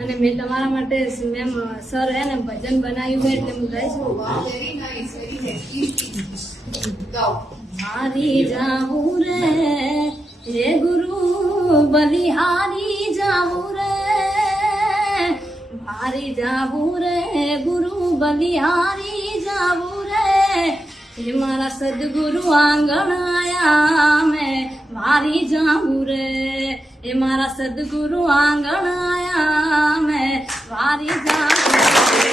અને મેં તમારા માટે મેમ સર હે ને ભજન બનાવ્યું છે એટલે હું ગાઈશ. Very nice, very nice. ગાઓ. હારી જાવું રે હે ગુરુ બલિહારી જાવું રે, હારી જાવું રે ગુરુ બલિહારી જાવું રે, હે મારા સદગુરુ આંગણ આયા મેં વારી જાવું રે, હે મારા સદગુરુ આંગણ આયા મેં વારી જાવું રે.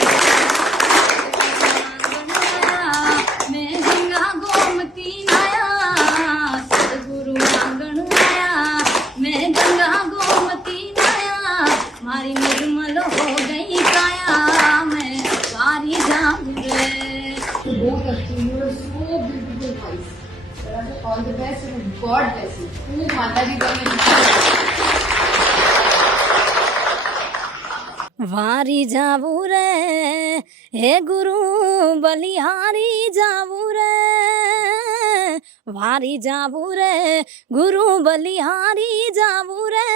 મેં ગંગા ગોમતી નાયા સદગુરુ આંગણ આયા, મેં ગંગા ગોમતી નાયા મારી નિર્મલ હો ગઈ કાયા મેં વારી જાઉં રે. Both of you, you are so beautiful voice. All the best and God bless you. खूब माताजी बने. વારી જાવું રે હે ગુરુ બલિહારી જાવું રે, વારી જાવું રે ગુરુ બલિહારી જાવું રે,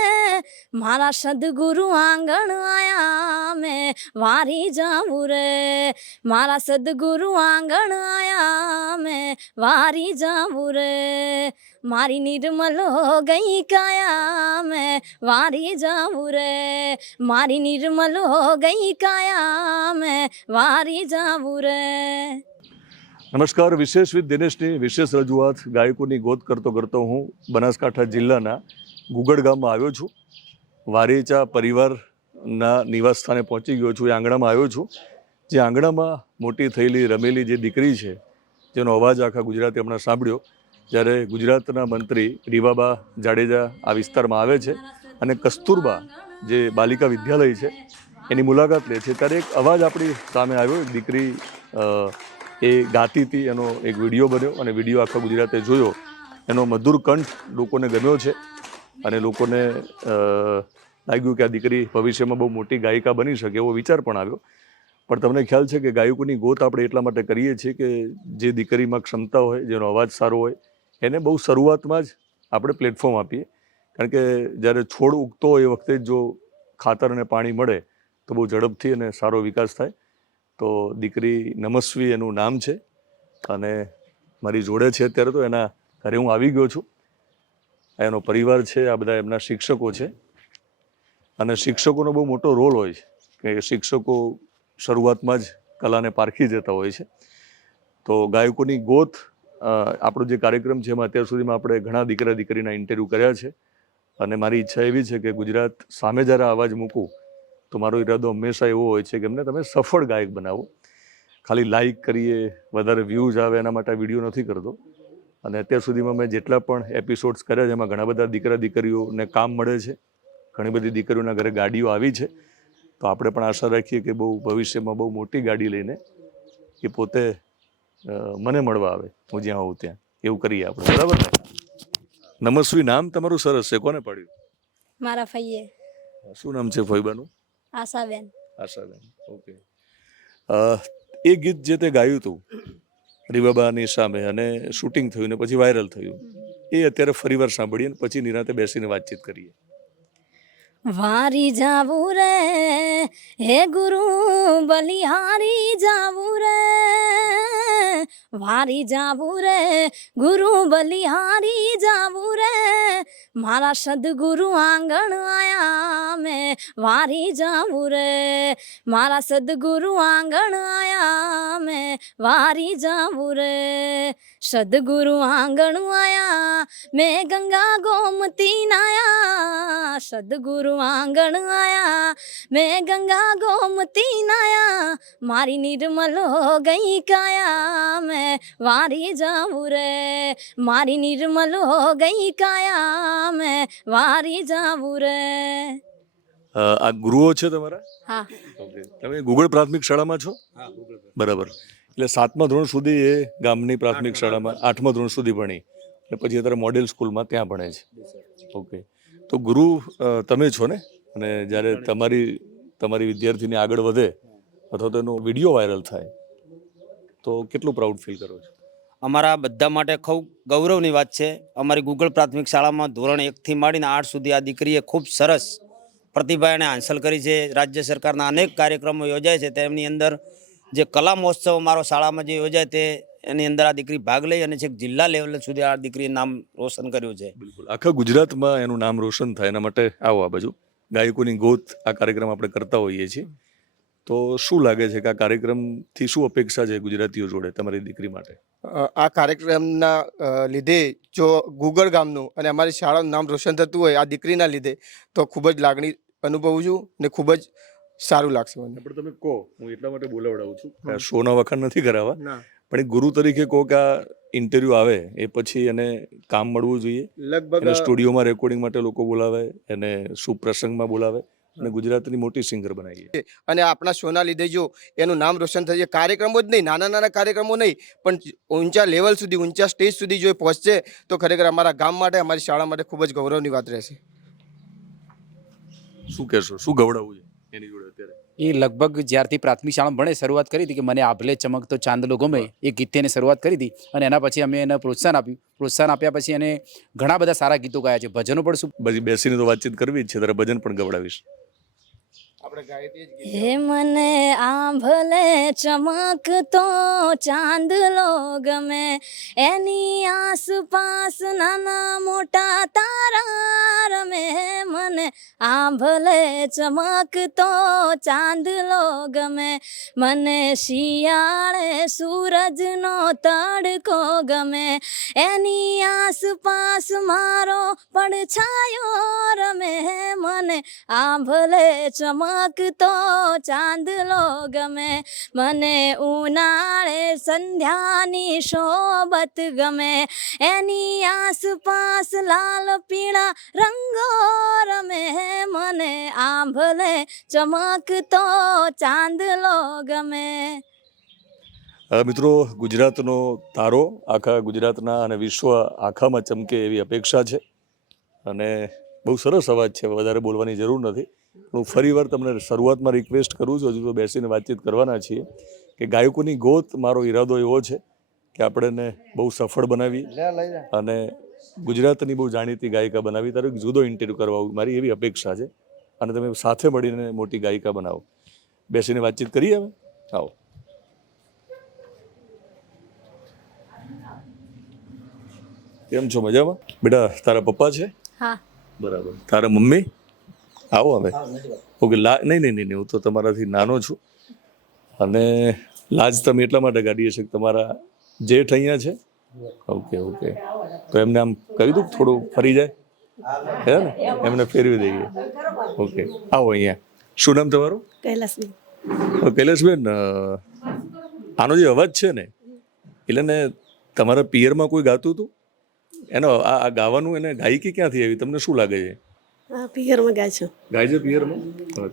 મારા સદગુરુ આંગણ આયા મેં વારી જાવું રે, મારા સદગુરુ આંગણ આયા મેં વારી જાવું રે, મારી નિર્મલ હો ગઈ કાયા મેં વારી જાવું રે, મારી નિર્મલ હો ગઈ કાયા મેં વારી જાવું રે. નમસ્કાર. વિશેષ વિથ દિનેશની વિશેષ રજૂઆત ગાયકોની ગોત કરતો કરતો હું બનાસકાંઠા જિલ્લાના ગુગળ ગામમાં આવ્યો છું. વારેચા પરિવારના નિવાસ સ્થાને પહોંચી ગયો છું. એ આંગણામાં આવ્યો છું, જે આંગણામાં મોટી થયેલી રમેલી જે દીકરી છે, જેનો અવાજ આખા ગુજરાતે હમણાં સાંભળ્યો, જ્યારે ગુજરાતના મંત્રી રીવાબા જાડેજા આ વિસ્તારમાં આવે છે અને કસ્તુરબા જે બાલિકા વિદ્યાલય છે એની મુલાકાત લે છે, ત્યારે એક અવાજ આપણી સામે આવ્યો. એક દીકરી એ ગાતી હતી, એનો એક વિડીયો બન્યો અને વિડીયો આખા ગુજરાતે જોયો. એનો મધુર કંઠ લોકોને ગમ્યો છે અને લોકોને લાગ્યું કે આ દીકરી ભવિષ્યમાં બહુ મોટી ગાયિકા બની શકે એવો વિચાર પણ આવ્યો. પણ તમને ખ્યાલ છે કે ગાયકોની ગોત આપણે એટલા માટે કરીએ છીએ કે જે દીકરીમાં ક્ષમતા હોય, જેનો અવાજ સારો હોય, એને બહુ શરૂઆતમાં જ આપણે પ્લેટફોર્મ આપીએ. કારણ કે જ્યારે છોડ ઉગતો હોય એ વખતે જો ખાતર અને પાણી મળે તો બહુ ઝડપથી અને સારો વિકાસ થાય. તો દીકરી નમસ્વી એનું નામ છે અને મારી જોડે છે અત્યારે. તો એના ઘરે હું આવી ગયો છું. એનો પરિવાર છે, આ બધા એમના શિક્ષકો છે અને શિક્ષકોનો બહુ મોટો રોલ હોય છે કે શિક્ષકો શરૂઆતમાં જ કલાને પારખી જતા હોય છે. તો ગાયકોની ગોત આપણો જે કાર્યક્રમ છે એમાં અત્યાર સુધીમાં આપણે ઘણા દીકરા દીકરીના ઇન્ટરવ્યૂ કર્યા છે અને મારી ઈચ્છા એવી છે કે ગુજરાત સામે જ્યારે અવાજ મૂકું તો મારો ઈરાદો હંમેશા એવો હોય છે કે એમને તમે સફળ ગાયક બનાવો. ખાલી લાઇક કરીએ, વધારે વ્યૂઝ આવે એના માટે વિડીયો નથી કરતો. અને અત્યાર સુધીમાં મેં જેટલા પણ એપિસોડ્સ કર્યા છે એમાં ઘણા બધા દીકરા દીકરીઓને કામ મળે છે, ઘણી બધી દીકરીઓના ઘરે ગાડીઓ આવી છે. તો આપણે પણ આશા રાખીએ કે બહુ ભવિષ્યમાં બહુ મોટી ગાડી લઈને એ પોતે મને મળવા આવે, હું જ્યાં હોઉં ત્યાં. એવું કરીએ આપણે, બરાબર ને? નમસ્વી નામ તમારું સરસ છે. કોને પાડ્યું? મારા ફઈએ. શું નામ છે ફોઈબાનું? આશાબેન. આશાબેન. ઓકે. એ ગીત જે તે ગાયું હતું રીવાબાની સામે અને શૂટિંગ થયું ને પછી વાયરલ થયું, એ અત્યારે ફરીવાર સાંભળીએ ને પછી નિરાંતે બેસીને વાતચીત કરીએ. વારી જાવું રે હે ગુરુ બલિહારી જાવું રે, વારી જાવું રે ગુરુ બલિહારી જાવું રે, મારા સદગુરુ આંગણ આયા મેં વારી જાવું રે, મારા સદગુરુ આંગણ આયા મેં વારી જાવું રે, સદગુરુ આંગણ આયા મેં ગંગા ગોમતી નાયા, સદગુરુ આંગણ આયા મેં ગંગા ગોમતી નાયા, મારી નિર્મલ હો ગઈ કાયા મેં વારી જાવું રે, મારી નિર્મલ હો ગઈ કાયા મેં વારી જાવું રે. આ ગુરુઓ છે તમારા? હા. ઓકે. તમે ગુગળ પ્રાથમિક શાળામાં છો? બરાબર. એટલે 7મા ધોરણ સુધી એ ગામની પ્રાથમિક શાળામાં, 8મા ધોરણ સુધી ભણી અને પછી અત્યારે મોડેલ સ્કૂલમાં ત્યાં ભણે છે. ઓકે. તો ગુરુ તમે છો ને? અને જ્યારે તમારી વિદ્યાર્થીની આગળ વધે અથવા તો એનો વિડીયો વાયરલ થાય તો કેટલું પ્રાઉડ ફીલ કરો છો? અમારા બધા માટે ખૂબ ગૌરવની વાત છે. અમારી ગુગળ પ્રાથમિક શાળામાં ધોરણ 1થી માંડીને 8 સુધી આ દીકરીએ ખૂબ સરસ પ્રતિભા એણે હાંસલ કરી છે. રાજ્ય સરકારના અનેક કાર્યક્રમો યોજાય છે, તેમની અંદર જે કલા મહોત્સવ મારો શાળામાં જે યોજાય તે એની અંદર આ દીકરી ભાગ લઈ અને છેક જિલ્લા લેવલ સુધી આ દીકરીએ નામ રોશન કર્યું છે. બિલકુલ આખા ગુજરાતમાં એનું નામ રોશન થાય એના માટે આવો આ બાજુ ગાયકોની ગોત આ કાર્યક્રમ આપણે કરતા હોઈએ છીએ. તો શું લાગે છે કે આ કાર્યક્રમથી શું અપેક્ષા છે ગુજરાતીઓ જોડે તમારી દીકરી માટે? આ કાર્યક્રમના લીધે જો ગુગળ ગામનું અને અમારી શાળાનું નામ રોશન થતું હોય આ દીકરીના લીધે તો ખૂબ જ લાગણી અનુભવું છું ને ખૂબ જ સારું લાગશે મને. પણ તમે કહો, હું એટલા માટે બોલાવડાવું છું, આ શોના વખાણ નથી કરાવવા, ના પણ એક ગુરુ તરીકે કહો કે આ ઇન્ટરવ્યુ આવે એ પછી એને કામ મળવું જોઈએ. લગભગ એને સ્ટુડિયોમાં રેકોર્ડિંગ માટે લોકો બોલાવે, એને શુભ પ્રસંગમાં બોલાવે અને ગુજરાતની મોટી સિંગર બનાવીએ. અને આપણા શોના લીધે જો એનું નામ રોશન થશે, કાર્યક્રમો જ નહીં, નાના નાના કાર્યક્રમો નહીં પણ ઊંચા લેવલ સુધી, ઊંચા સ્ટેજ સુધી જો એ પહોંચશે તો ખરેખર અમારા ગામ માટે, અમારી શાળા માટે ખૂબ જ ગૌરવની વાત રહેશે. શું કહેશો, શું ગવડાવવું છે એની જોડે અત્યારે? એ લગભગ જ્યારથી પ્રાથમિક શાળામાં ભણે શરૂઆત કરી હતી કે મને આભલે ચમકતો ચાંદલો ગમે એ ગીતથી એને શરૂઆત કરી હતી અને એના પછી અમે એને પ્રોત્સાહન આપ્યું. પ્રોત્સાહન આપ્યા પછી એને ઘણા બધા સારા ગીતો ગાયા છે, ભજનો પણ શું પછી બેસીને તો વાતચીત કરવી જ છે, તારે ભજન પણ ગવડાવીશ. આપણે ગાઈએ તે જ ગીત. હે મને આંભલે ચમકતો ચાંદલો ગમે, એની આસપાસ નાના મોટા તારા રમે. મને આંભલે ચમકતો ચાંદલો ગમે, મને શિયાળે સૂરજનો તડકો ગમે, એની આસપાસ મારો પડછાયો રમે. મને આંભલે ચમકતો ચાંદલો ગમે, મને ઉનાળે સંધ્યાની શોભત ગમે, એની આસપાસ લાલ પીળા રંગો રમે. મને આંભલે ચમકતો ચાંદલો ગમે. મિત્રો, ગુજરાતનો તારો આખા ગુજરાતના અને વિશ્વ આખામાં ચમકે એવી અપેક્ષા છે અને બહુ સરસ અવાજ છે, વધારે બોલવાની જરૂર નથી. હું ફરીવાર તમને શરૂઆતમાં રિક્વેસ્ટ કરું છું, હજુ તો બેસીને વાતચીત કરવાના છીએ, કે ગાયકોની ગોત મારો ઈરાદો એવો છે કે આપણે એને બહુ સફળ બનાવી અને ગુજરાતની બહુ જાણીતી ગાયિકા બનાવી. તારો એક જુદો ઇન્ટરવ્યૂ કરવા મારી એવી અપેક્ષા છે અને તમે સાથે મળીને મોટી ગાયિકા બનાવો. બેસીને વાતચીત કરીએ હવે. આવો. કેમ છો, મજામાં? બેટા તારા પપ્પા છે? હા. બરાબર. તારા મમ્મી? આવો હવે. ઓકે. નહીં, હું તો તમારાથી નાનો છું અને લાજ તમે એટલા માટે કાઢીએ છે કે તમારા જેઠ અહીંયા છે. ઓકે. તો એમને આમ કહી દઉં થોડું ફરી જાય, હે ને? એમને ફેરવી દઈએ. ઓકે, આવો અહીંયા. શું નામ તમારું? કૈલાસબેન. કૈલાસબેન, આનો જે અવાજ છે ને એટલે ને તમારા પિયરમાં કોઈ ગાતું હતું? એનો આ ગાવાનું, એને ગાયકી ક્યાંથી આવી, તમને શું લાગે છે? પિયરમાં ગાય છે. ગાય છે પિયરમાં?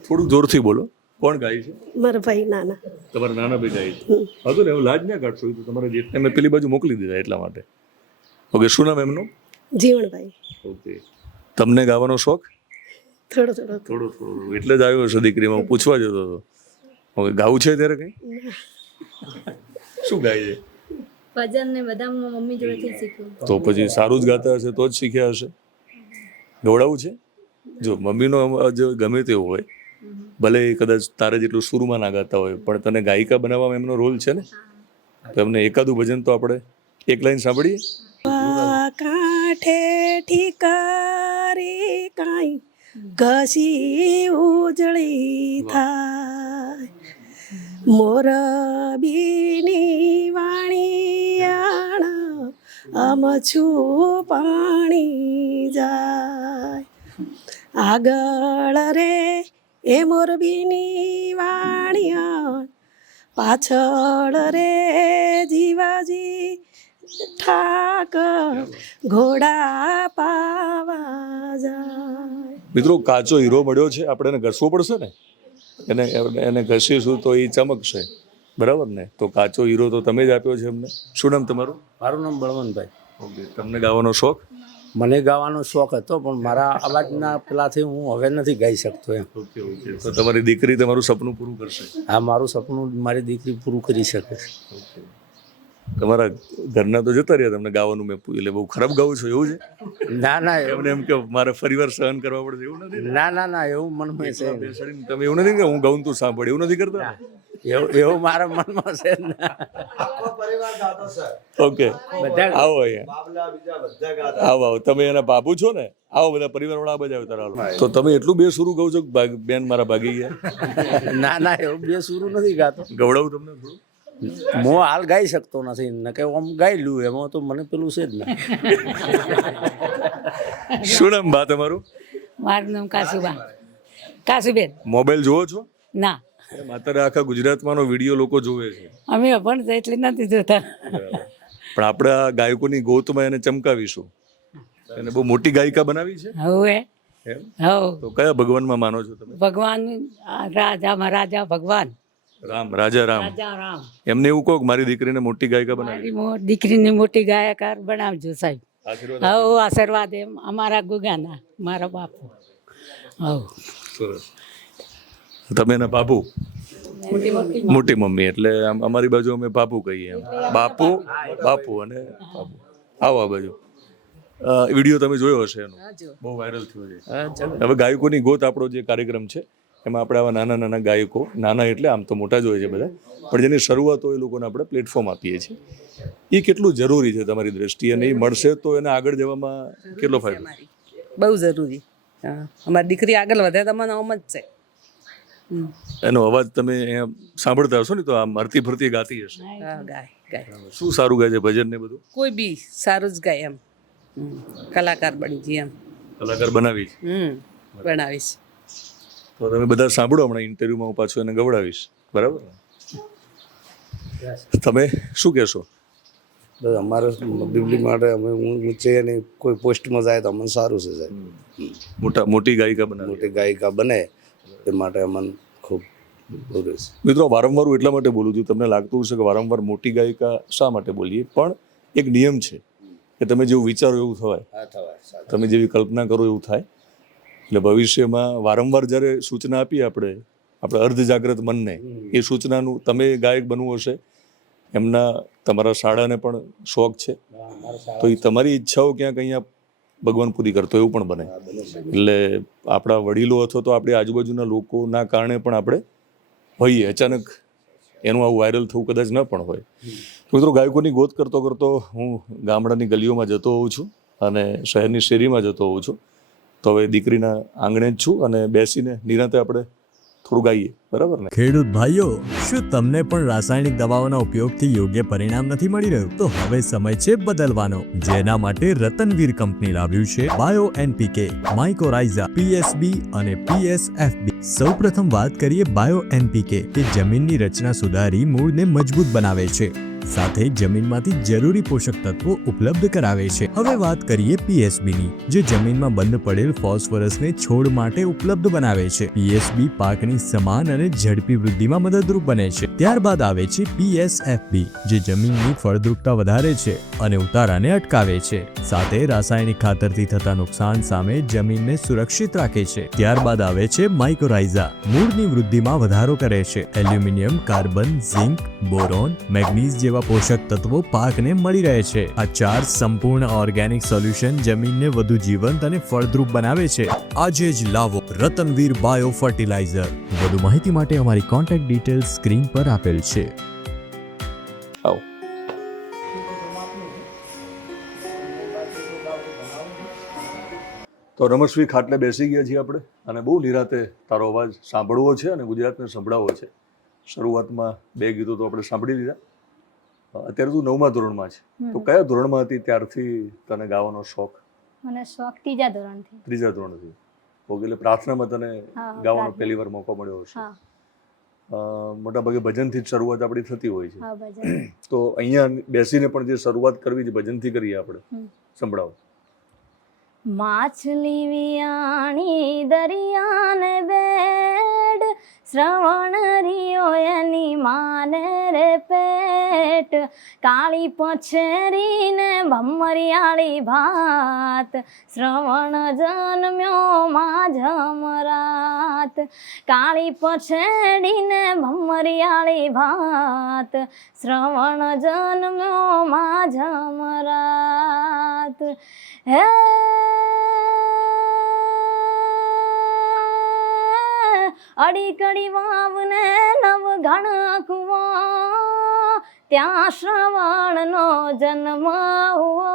થોડુંક જોરથી બોલો. કોણ ગાય છે? મારા ભાઈ નાના. તમારા નાના ભાઈ ગાય છે? હતું ને, એવું લાજ ના કાઢશો, એ તો તમારા જેટને મેં પેલી બાજુ મોકલી દીધા એટલા માટે. ઓકે, શું નામ એમનું? જીવણભાઈ. ઓકે. તમને ગાવાનો શોખ? થોડો થોડો એટલે જ આવ્યો છે દીકરીમાં, હું પૂછવા જતો હતો. ઓકે, ગાવું છે ત્યારે કંઈ? શું ગાય છે? ભજન ને બધા મમ્મી જોડેથી શીખ્યું. તો પછી સારું જ ગાતા હશે તો જ શીખ્યા હશે. ગવડાવું છે? જો મમ્મીનો અવાજ ગમે તેવો હોય, ભલે કદાચ તારે જેટલું સુરમાં ના ગાતા હોય, પણ તને ગાયિકા બનાવવામાં એમનો રોલ છે ને, તો એમને એકાદું ભજન તો આપણે એક લાઈન સાંભળીએ. કાંઠે ઠીકારી કાંઈ ઘસી ઉજળી થાય, મોરબીની વાણિયાણા આમછું પાણી જાય, આગળ રે એ મોરબીની વાણિયાણ, પાછળ રે જીવાજી ઠાકર ઘોડા પાવા જાય. મિત્રો, કાચો હીરો મળ્યો છે, આપણે એને ઘસવો પડશે ને. એને ઘસીશું તો એ ચમકશે, બરાબર ને? તો કાચો હીરો તો તમે જ આપ્યો છે એમને. શું નામ તમારું? મારું નામ બળવંતભાઈ. ઓકે. તમને ગાવાનો શોખ? મને ગાવાનો શોખ હતો પણ મારા અવાજના પેલાથી હું હવે નથી ગાઈ શકતો એમ. ઓકે. તો તમારી દીકરી તમારું સપનું પૂરું કરશે? આ મારું સપનું મારી દીકરી પૂરું કરી શકે છે. ઓકે. તમારા ઘરના તો જતા રહ્યા તમને ગાવાનું મેં એટલે બહુ ખરાબ ગાવું છો એવું છે? ના ના એમને એમ કે મારે ફરીવાર સહન કરવા પડશે એવું નથી ને? ના એવું મનમાં છે નહીં. બેસાડીને તમે એવું નથી કે હું ગાઉન તું સાંભળ એવું નથી કરતા? એવું મારા મનમાં છે જ ના. ઓકે, બધા આવો અહીંયા, આવો તમે એના બાપુ છો ને, આવો બધા પરિવાર વાળા બજાવે તારા. તો તમે એટલું બેસુરું ગાવ છો કે બેન મારા ભાગી ગયા? ના એવું બે સુરું નથી ગાતો. ગવડાવું તમને થોડું? હું હાલ ગાઈ શકતો નથી ને કે આમ ગાઈ લઉં એમાં તો મને પેલું છે જ ના. શું નામ બા તમારું? મારું નામ કાસુબેન. મોબાઈલ જોવો છો? ના, અત્યારે આખા ગુજરાતમાંનો વિડીયો લોકો જોવે છે, અમે પણ એટલે નથી જોતા. પણ આપણે આ ગાયકોની ગોતમાં એને ચમકાવીશું. એને બહુ મોટી ગાયિકા બનાવી છે. હવે એમ? હવ તો કયા ભગવાનમાં માનો છો તમે? ભગવાન રાજામાં રાજા ભગવાન રામ, રાજા રામ. રાજા રામ. એમને એવું કહો કે મારી દીકરીને મોટી ગાયિકા બનાવી. મારી દીકરીને મોટી ગાયકાર બનાવજો સાહેબ. આશીર્વાદ હવ આશીર્વાદ એમ અમારા ગુગાના મારા બાપુ. હવ સરસ. તમે એના બાપુ? મોટી મમ્મી એટલે અમારી બાજુ અમે બાપુ કહીએ એમ. બાપુ બાપુ અને બાપુ. આવો આ બાજુ. વિડીયો તમે જોયો હશે એનો, બહુ વાયરલ થયો છે. હવે ગાયકોની ગોત આપણો જે કાર્યક્રમ છે એમાં આપણે આવા નાના નાના ગાયકો, નાના એટલે આમ તો મોટા જ હોય છે બધા, પણ જેની શરૂઆત હોય એ લોકોને આપણે પ્લેટફોર્મ આપીએ છીએ. એ કેટલું જરૂરી છે તમારી દ્રષ્ટિએ, અને એ મળશે તો એને આગળ જવામાં કેટલો ફાયદો? બહુ જરૂરી. હા, અમારી દીકરી આગળ વધે તો મને આમ જ છે. એનો અવાજ તમે અહીંયા સાંભળતા હશો ને, તો આમ હરતી ફરતી ગાતી હશે. હા, ગાય શું સારું ગાય છે, ભજન ને બધું? કોઈ બી સારું જ ગાય એમ. કલાકાર બની જઈએ એમ. કલાકાર બનાવી છે. બનાવીશ. તો તમે બધા સાંભળો, હમણાં ઇન્ટરવ્યુમાં હું પાછું એને ગવડાવીશ, બરાબર? તમે શું કહેશો? બસ અમારે બીબલી માટે અમે ઊંચે ને કોઈ પોસ્ટમાં જાય તો અમને સારું છે સાહેબ. મોટી ગાયિકા બનાવી. મોટી ગાયિકા બને એ માટે અમને ખૂબ જરૂર છે. મિત્રો, વારંવાર હું એટલા માટે બોલું છું, તમને લાગતું હશે કે વારંવાર મોટી ગાયિકા શા માટે બોલીએ, પણ એક નિયમ છે કે તમે જેવું વિચારો એવું થવાય, તમે જેવી કલ્પના કરો એવું થાય. એટલે ભવિષ્યમાં વારંવાર જ્યારે સૂચના આપીએ આપણે અર્ધ જાગ્રત મનને, એ સૂચનાનું તમે ગાયક બનવું હશે, એમના તમારા શાળાને પણ શોખ છે, તો એ તમારી ઈચ્છાઓ ક્યાંક અહીંયા ભગવાન પૂરી કરતો એવું પણ બને. એટલે આપણા વડીલો અથવા તો આપણી આજુબાજુના લોકોના કારણે પણ આપણે હોઈએ, અચાનક એનું આવું વાયરલ થવું કદાચ ન પણ હોય. મિત્રો, ગાયકોની ગોત કરતો કરતો હું ગામડાની ગલીઓમાં જતો હોઉં છું અને શહેરની શેરીમાં જતો હોઉં છું. તો હવે દીકરીના આંગણે જ છું અને બેસીને નિરાંતે આપણે થોડું ગાઈએ, બરાબર ને? ખેડૂત ભાઈઓ, શું તમને પણ રાસાયણિક દવાઓના ઉપયોગથી યોગ્ય પરિણામ નથી મળી રહ્યું? તો હવે સમય છે બદલવાનો, જેના માટે રતનવીર કંપની લાવ્યું છે બાયો એનપીકે, માઇકોરાઇઝા, પીએસબી અને પીએસએફબી. સૌપ્રથમ વાત કરીએ બાયો એનપીકે, કે જમીનની રચના સુધારી મૂળને મજબૂત બનાવે છે, સાથે જમીનમાંથી જરૂરી પોષક તત્વો ઉપલબ્ધ કરાવે છે. હવે વાત કરીએ પીએસબી ની, જે જમીનમાં બંધ પડેલ ફોસ્ફરસને છોડ માટે ઉપલબ્ધ બનાવે છે. પીએસબી પાકની સમાન અને ઝડપી વૃદ્ધિમાં મદદરૂપ બને છે. ત્યારબાદ આવે છે પીએસએફબી, જે જમીનની ફળદ્રુપતા વધારે છે અને ઉતારાને અટકાવે છે, સાથે રાસાયણિક ખાતરથી થતા નુકસાન સામે જમીનને સુરક્ષિત રાખે છે. ત્યારબાદ આવે છે માઇકોરાઇઝા, મૂળની વૃદ્ધિમાં વધારો કરે છે. એલ્યુમિનિયમ, કાર્બન, ઝિંક, બોરોન, મેગ્નીઝ જેવા પોષક તત્વો પાકને મળી રહે છે. આ 4 સંપૂર્ણ ઓર્ગેનિક સોલ્યુશન જમીનને વધુ જીવંત અને ફળદ્રુપ બનાવે છે. આજે જ લાવો રતનવીર બાયો ફર્ટિલાઇઝર. વધુ માહિતી માટે અમારી કોન્ટેક્ટ ડિટેલ્સ સ્ક્રીન પર આપેલ છે. આવો. તો રમશવી ખાટલે બેસી ગયા છીએ આપણે, અને બહુ નિરાતે તારો અવાજ સાંભળવો છે અને ગુજરાતને સંભળાવવો છે. શરૂઆતમાં 2 ગીતો તો આપણે સાંભળી લીધા. અત્યારે તું 9મા ધોરણમાં છે, તો કયા ધોરણમાં હતી ત્યારથી તને ગાવાનો શોખ? મને શોખ 3જા ધોરણથી. 3જા ધોરણથી. ઓકે, એટલે પ્રાર્થનામાં તને ગાવાનો પહેલી વાર મોકો મળ્યો હશે. મોટાભાગે ભજનથી જ શરૂઆત આપણી થતી હોય છે. તો અહીંયા બેસીને પણ જે શરૂઆત કરવી છે ભજનથી કરીએ આપણે, સંભળાવો. માછલી વિયાણી દરિયાને બેડ, શ્રવણ રિયો એની માને રે પેટ, ભેટ કાળી પછેરીને ભમરિયાળી ભાત શ્રવણ જન્મ્યો માઝમરાત કાળી પછેડીને ભમરિયાળી ભાત શ્રવણ જન્મ્યો માઝમરાત હે અડી કડી વાવને નવ ઘણ કુવો ત્યાં શ્રવણનો જન્મ હુઓ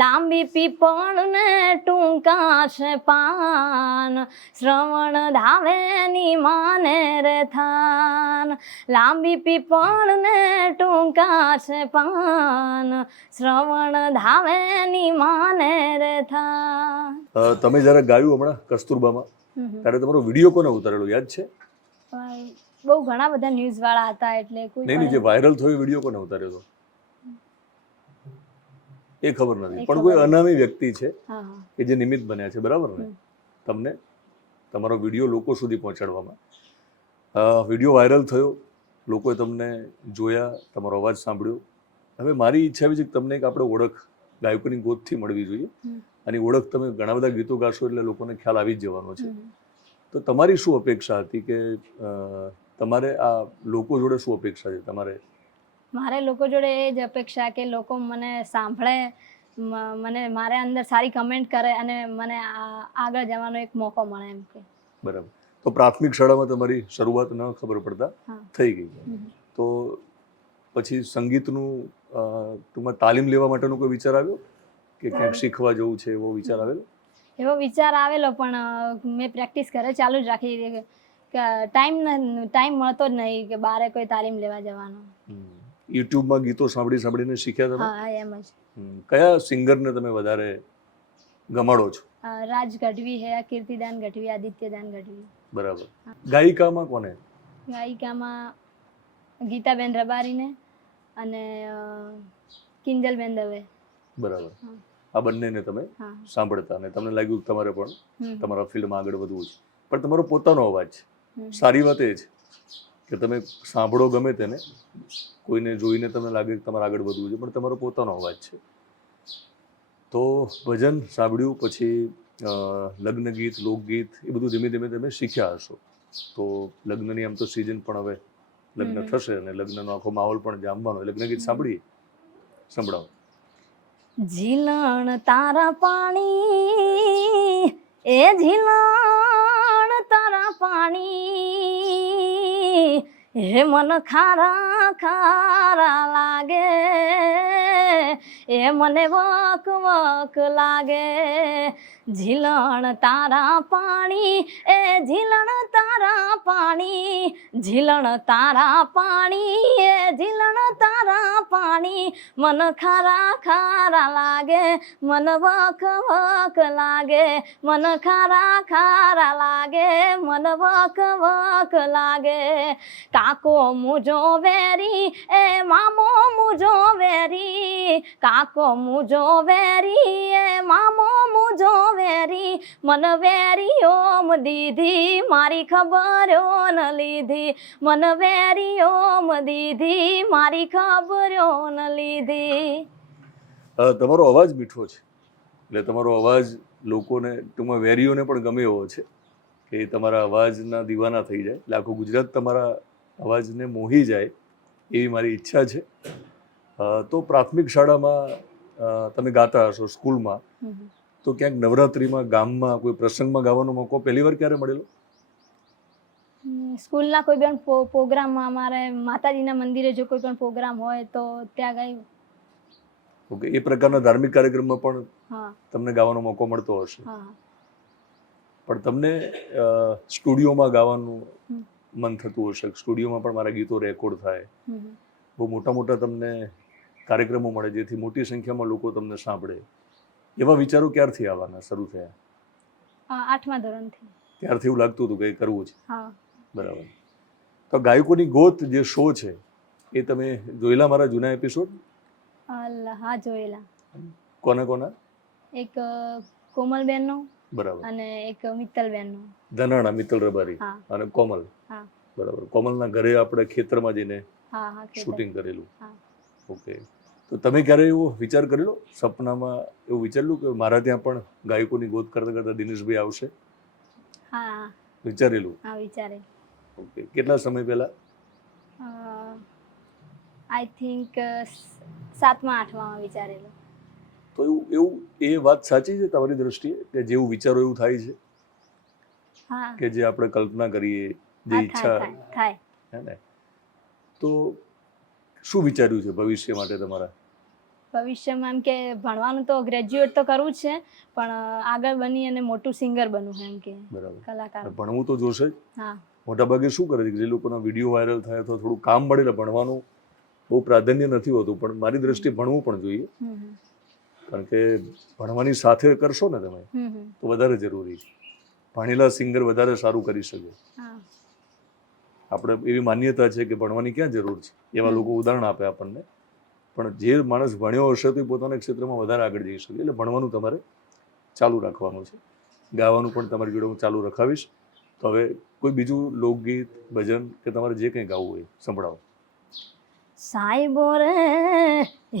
લાંબી પીપળ ને ટૂંકા છે પાન શ્રવણ ધાવેની માને રે થાન લાંબી પીપળ ને ટૂંકા છે પાન શ્રવણ ધાવેની માને રે થાન. તમે જ્યારે ગાયું હમણાં કસ્તુરબામાં ત્યારે તમારો વિડીયો કોને ઉતારેલો યાદ છે? બહુ ઘણા બધા ન્યૂઝ વાળા હતા એટલે કોઈ નહીં, જે વાયરલ થયો વિડીયો કોને ઉતાર્યો હતો એ ખબર નથી, પણ કોઈ અનામી વ્યક્તિ છે કે જે નિમિત્ત બન્યા છે, બરાબર ને? તમને તમારો વિડીયો લોકો સુધી પહોંચાડવામાં વિડીયો વાયરલ થયો, લોકોએ તમને જોયા, તમારો અવાજ સાંભળ્યો. હવે મારી ઈચ્છા એવી છે કે તમને એક આપણે ઓળખ ગાયકોની ગોદથી મળવી જોઈએ, અને ઓળખ તમે ઘણા બધા ગીતો ગાશો એટલે લોકોને ખ્યાલ આવી જ જવાનો છે. તો તમારી શું અપેક્ષા હતી કે તમારે આ લોકો જોડે શું અપેક્ષા છે તમારે? મારે લોકો જોડે એ જ અપેક્ષા કે લોકો મને સાંભળે, મને મારે અંદર સારી કમેન્ટ કરે અને મને આગળ જવાનો એક મોકો મળે એમ કે. બરાબર. તો પ્રાથમિક શાળામાં તમારી શરૂઆત ન ખબર પડતા થઈ ગઈ, તો પછી સંગીતનું ટૂંકમાં તાલીમ લેવા માટેનો કોઈ વિચાર આવ્યો કે ક્યાંક શીખવા જવું છે એવો વિચાર આવેલો? એવો વિચાર આવેલો પણ મેં પ્રેક્ટિસ ઘરે ચાલુ જ રાખી કે ટાઈમ મળતો જ નહીં કે બહાર કોઈ તાલીમ લેવા જવાનો. યુટ્યુબમાં ગીતો સાંભળીને શીખ્યા તમે? હા, એમ જ. કયા સિંગરને તમે વધારે ગમાડો છો? રાજ ગઢવી હે, કીર્તિદાન ગઢવી, આદિત્યદાન ગઢવી. બરાબર. ગાયિકામાં કોને? ગાયિકામાં ગીતાબેન રબારીને અને કિંજલબેન દવે. બરાબર. આ બંનેને તમે સાંભળતા અને તમને લાગ્યું કે તમારે પણ તમારા ફિલ્ડમાં આગળ વધવું છે, પણ તમારો પોતાનો અવાજ છે. સારી વાત એ છે કે તમે સાંભળો ગમે તેને, કોઈને જોઈને તમને લાગે કે તમારે આગળ વધવું છે, પણ તમારો પોતાનો અવાજ છે. તો ભજન સાંભળ્યું પછી લગ્ન ગીત, લોકગીત એ બધું ધીમે ધીમે તમે શીખ્યા હશો. તો લગ્નની આમ તો સિઝન પણ હવે લગ્ન થશે અને લગ્નનો આખો માહોલ પણ જામવાનો. લગ્ન ગીત સંભળાવો. ઝીલણ તારા પાણી એ ઝીલણ તારા પાણી હે મન ખારા ખારા લાગે એ મને વક વક લાગે. ઝીલણ તારા પાણી એ ઝીલણ તારા પાણી ઝીલણ તારા પાણી એ ઝીલણ તારા પાણી મન ખારા ખારા લાગે મન વક વક લાગે મન ખારા ખારા લાગે મન વક વક લાગે. કાકો મુજો વેરી એ મામો મુજો વેરી કાકો મુજો વેરી એ મામો મુજો વેરી મન વેરી ઓમ દીધી મારી ખબરો ન લીધી મન વેરી ઓમ દીધી મારી ખબરો ન લીધી. તમારો અવાજ મીઠો છે એટલે તમારો અવાજ લોકોને ટૂંકમાં વેરીઓને પણ ગમે એવો છે કે તમારા અવાજના દીવાના થઈ જાય, એટલે આખું ગુજરાત તમારા અવાજને મોહી જાય એવી મારી ઈચ્છા છે. તો પ્રાથમિક શાળામાં તમે ગાતા હશો, સ્કૂલમાં, તો ક્યાંક નવરાત્રિમાં ગામમાં કોઈ પ્રસંગમાં ગાવાનો મોકો પહેલી વાર ક્યારે મળેલો? સ્કૂલના કોઈ પણ પ્રોગ્રામમાં, અમારે માતાજીના મંદિરે જો કોઈ પણ પ્રોગ્રામ હોય તો ત્યાં ગઈ. ઓકે. એ પ્રકારના ધાર્મિક કાર્યક્રમમાં પણ તમને ગાવાનો મોકો મળતો હશે, પણ તમને સ્ટુડિયોમાં ગાવાનું મન થતું હશે? સ્ટુડિયોમાં પણ મારા ગીતો રેકોર્ડ થાય, બહુ મોટા મોટા તમને કાર્યક્રમો મળે જેથી મોટી સંખ્યામાં લોકો તમને સાંભળે, એવા વિચારો ક્યારથી આવવાના શરૂ થયા? 8મા ધોરણથી. ત્યારથી એવું લાગતું હતું કે કરવું છે? બરાબર. તો ગાયકોની ગોત જે શો છે એ તમે જોયેલા મારા જૂના એપિસોડ? હા, જોયેલા. કોના કોના? એક કોમલબેનનો બરાબર અને એક મિત્તલબેનનો. ધનાણા મિત્તલ રબારી અને કોમલ. બરાબર. કોમલના ઘરે આપણે ખેતરમાં જઈને હા હા ખેતર. શૂટિંગ કરેલું. હા. ઓકે. તો તમે ક્યારે એવો વિચાર કરેલો સપનામાં એવું વિચારેલું કે મારા ત્યાં પણ ગાયકોની ગોત કરતા કરતા દિનેશભાઈ આવશે? હા વિચારેલું? હા વિચારે. ઓકે. કેટલા સમય પહેલા? આઈ થિંક 7મા 8માં વિચારેલું. તો એવું એ વાત સાચી છે તમારી દ્રષ્ટિએ કે જેવું વિચારો એવું થાય છે હા કે જે આપણે કલ્પના કરીએ જે હા ઈચ્છા થાય. હે ને? તો શું વિચાર્યું છે ભવિષ્ય માટે તમારા? ભવિષ્યમાં એમ કે ભણવાનું તો ગ્રેજ્યુએટ તો કરવું જ છે, પણ આગળ બની અને મોટું સિંગર બનવું છે એમ કે બરાબર. કલાકાર. ભણવું તો જોશે જ. હા મોટાભાગે શું કરે છે કે જે લોકોના વિડીયો વાયરલ થાય અથવા થોડું કામ મળે એટલે ભણવાનું બહુ પ્રાધાન્ય નથી હોતું, પણ મારી દ્રષ્ટિએ ભણવું પણ જોઈએ. કારણ કે ભણવાની સાથે કરશો ને તમે તો વધારે જરૂરી છે. ભણેલા સિંગર વધારે સારું કરી શકે. હા આપણે એવી માન્યતા છે કે ભણવાની ક્યાં જરૂર છે, એવા લોકો ઉદાહરણ આપે આપણને. પણ જે માણસ ભણ્યો હશે તો એ પોતાના ક્ષેત્રમાં વધારે આગળ જઈ શકે. એટલે ભણવાનું તમારે ચાલુ રાખવાનું છે. ગાવાનું પણ તમારી જોડે હું ચાલુ રખાવીશ. તો હવે કોઈ બીજું લોકગીત, ભજન કે તમારે જે કંઈ ગાવું હોય સંભળાવો. સાહેબો રે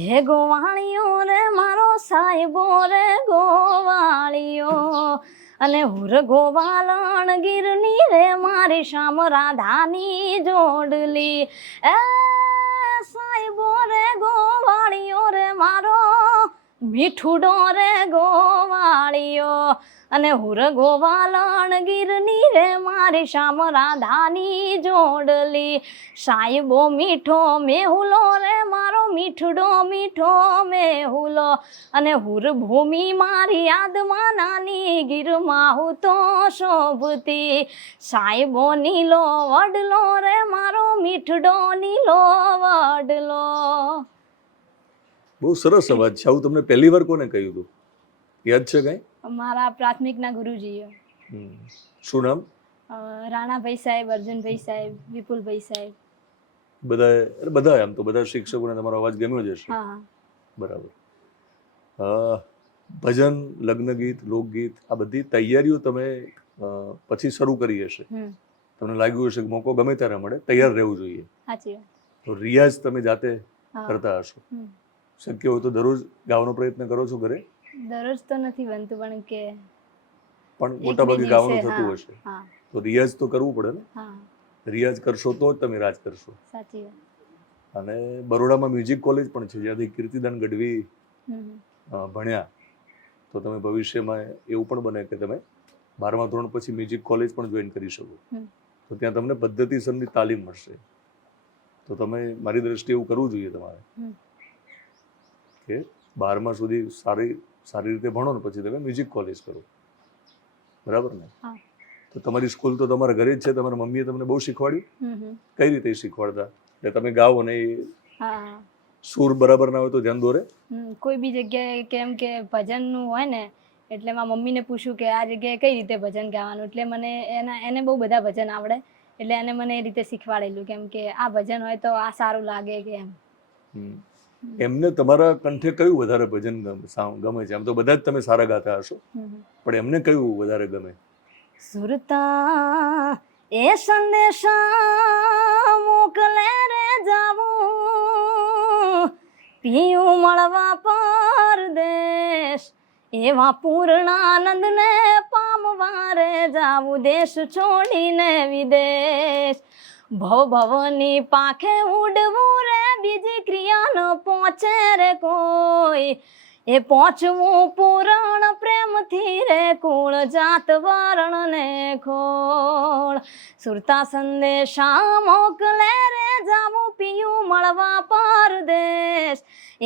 હે ગોવાળિયો રે મારો સાહેબો રે ગોવાળિયો, અને હુર ગોવાલણ ગીરની રે મારી શ્યામ રાધાની જોડલી. એ સાહેબો રે ગોવાળિયો રે મારો મીઠુડો રે ગોવાળિયો, અને હુર ગોવાલણ ગીરની રે મારી શ્યામ રાધાની જોડલી. સાહેબો મીઠો મેહુલો રે મારો મીઠડો મીઠો મેહુલો, અને હુર ભૂમિ મારી યાદમાં નાની ગીરમાં હું તો શોભતી. સાહેબો નીલો વડલો રે મારો મીઠડો નીલો વડલો. બહુ સરસ અવાજ છે. આવું તમને પહેલી વાર કોને કહ્યું હતું? યાદ છે કંઈ? મારા પ્રાથમિકના ગુરુજીઓ. શું નામ? રાણાભાઈ સાહેબ, અર્જુનભાઈ સાહેબ, વિપુલભાઈ સાહેબ. બધા આમ તો બધા શિક્ષકોને તમારો અવાજ ગમ્યો જ હશે. હા બરાબર. ભજન, લગ્ન ગીત, લોકગીત આ બધી તૈયારીઓ તમે પછી શરૂ કરી હશે. તમને લાગ્યું હશે કે મોકો ગમે ત્યારે મળે, તૈયાર રહેવું જોઈએ. સાચી વાત. તો રિયાઝ તમે જાતે કરતા હશો. શક્ય હોય તો દરરોજ ગાવાનો પ્રયત્ન કરો છો ઘરે? દરરોજ તો નથી બનતું, પણ મોટાભાગે ગાવાનું થતું હશે. હા તો રિયાઝ તો કરવું પડે ને. હા રિયાઝ કરશો તો જ તમે રાજ કરશો. સાચી વાત. અને બરોડામાં મ્યુઝિક કોલેજ પણ છે જ્યાંથી કીર્તિદાન ગઢવી ભણ્યા. તો તમે ભવિષ્યમાં એવું પણ બને કે તમે 12મા ધોરણ પછી મ્યુઝિક કોલેજ પણ જોઈન કરી શકો. તો ત્યાં તમને પદ્ધતિસરની તાલીમ મળશે. તો તમે મારી દ્રષ્ટિએ એવું કરવું જોઈએ તમારે કે 12મા સુધી સારી રીતે ભણો ને પછી તમે મ્યુઝિક કોલેજ કરો. બરાબર ને? તો તમારી સ્કૂલ તો તમારા ઘરે જ છે. તમારા મમ્મીએ તમને બહુ શીખવાડ્યું? કઈ રીતે શીખવાડતા? એટલે તમે ગાઓ ને સુર બરાબર ના હોય તો ધ્યાન દોરે? કોઈ બી જગ્યાએ કેમ કે ભજનનું હોય ને, એટલે મારા મમ્મીને પૂછ્યું કે આ જગ્યાએ કઈ રીતે ભજન ગાવાનું, એટલે મને એને બહુ બધા ભજન આવડે, એટલે એને મને એ રીતે શીખવાડેલું કેમ કે આ ભજન હોય તો આ સારું લાગે કે એમ. એમને તમારા કંઠે કયું વધારે ભજન ગમે છે? આમ તો બધા જ તમે સારા ગાતા હશો, પણ એમને કયું વધારે ગમે? સુરતા એ સંદેશા મોકલે રે જાવું, પિયું મળવા પરદેશ, એવા પૂર્ણાનંદ ને પામવા રે જાવું, દેશ છોડીને વિદેશ. ભવની પાખે ઉડવું રે બીજી ક્રિયા ન પહોંચે રે કોઈ, એ પહોંચવું પૂરણ પ્રેમથી રે કુળ જાત વરણ ને ખોળ. સુરતા સંદેશા મોકલે રે જાવું, પિયું મળવા પરદેશ,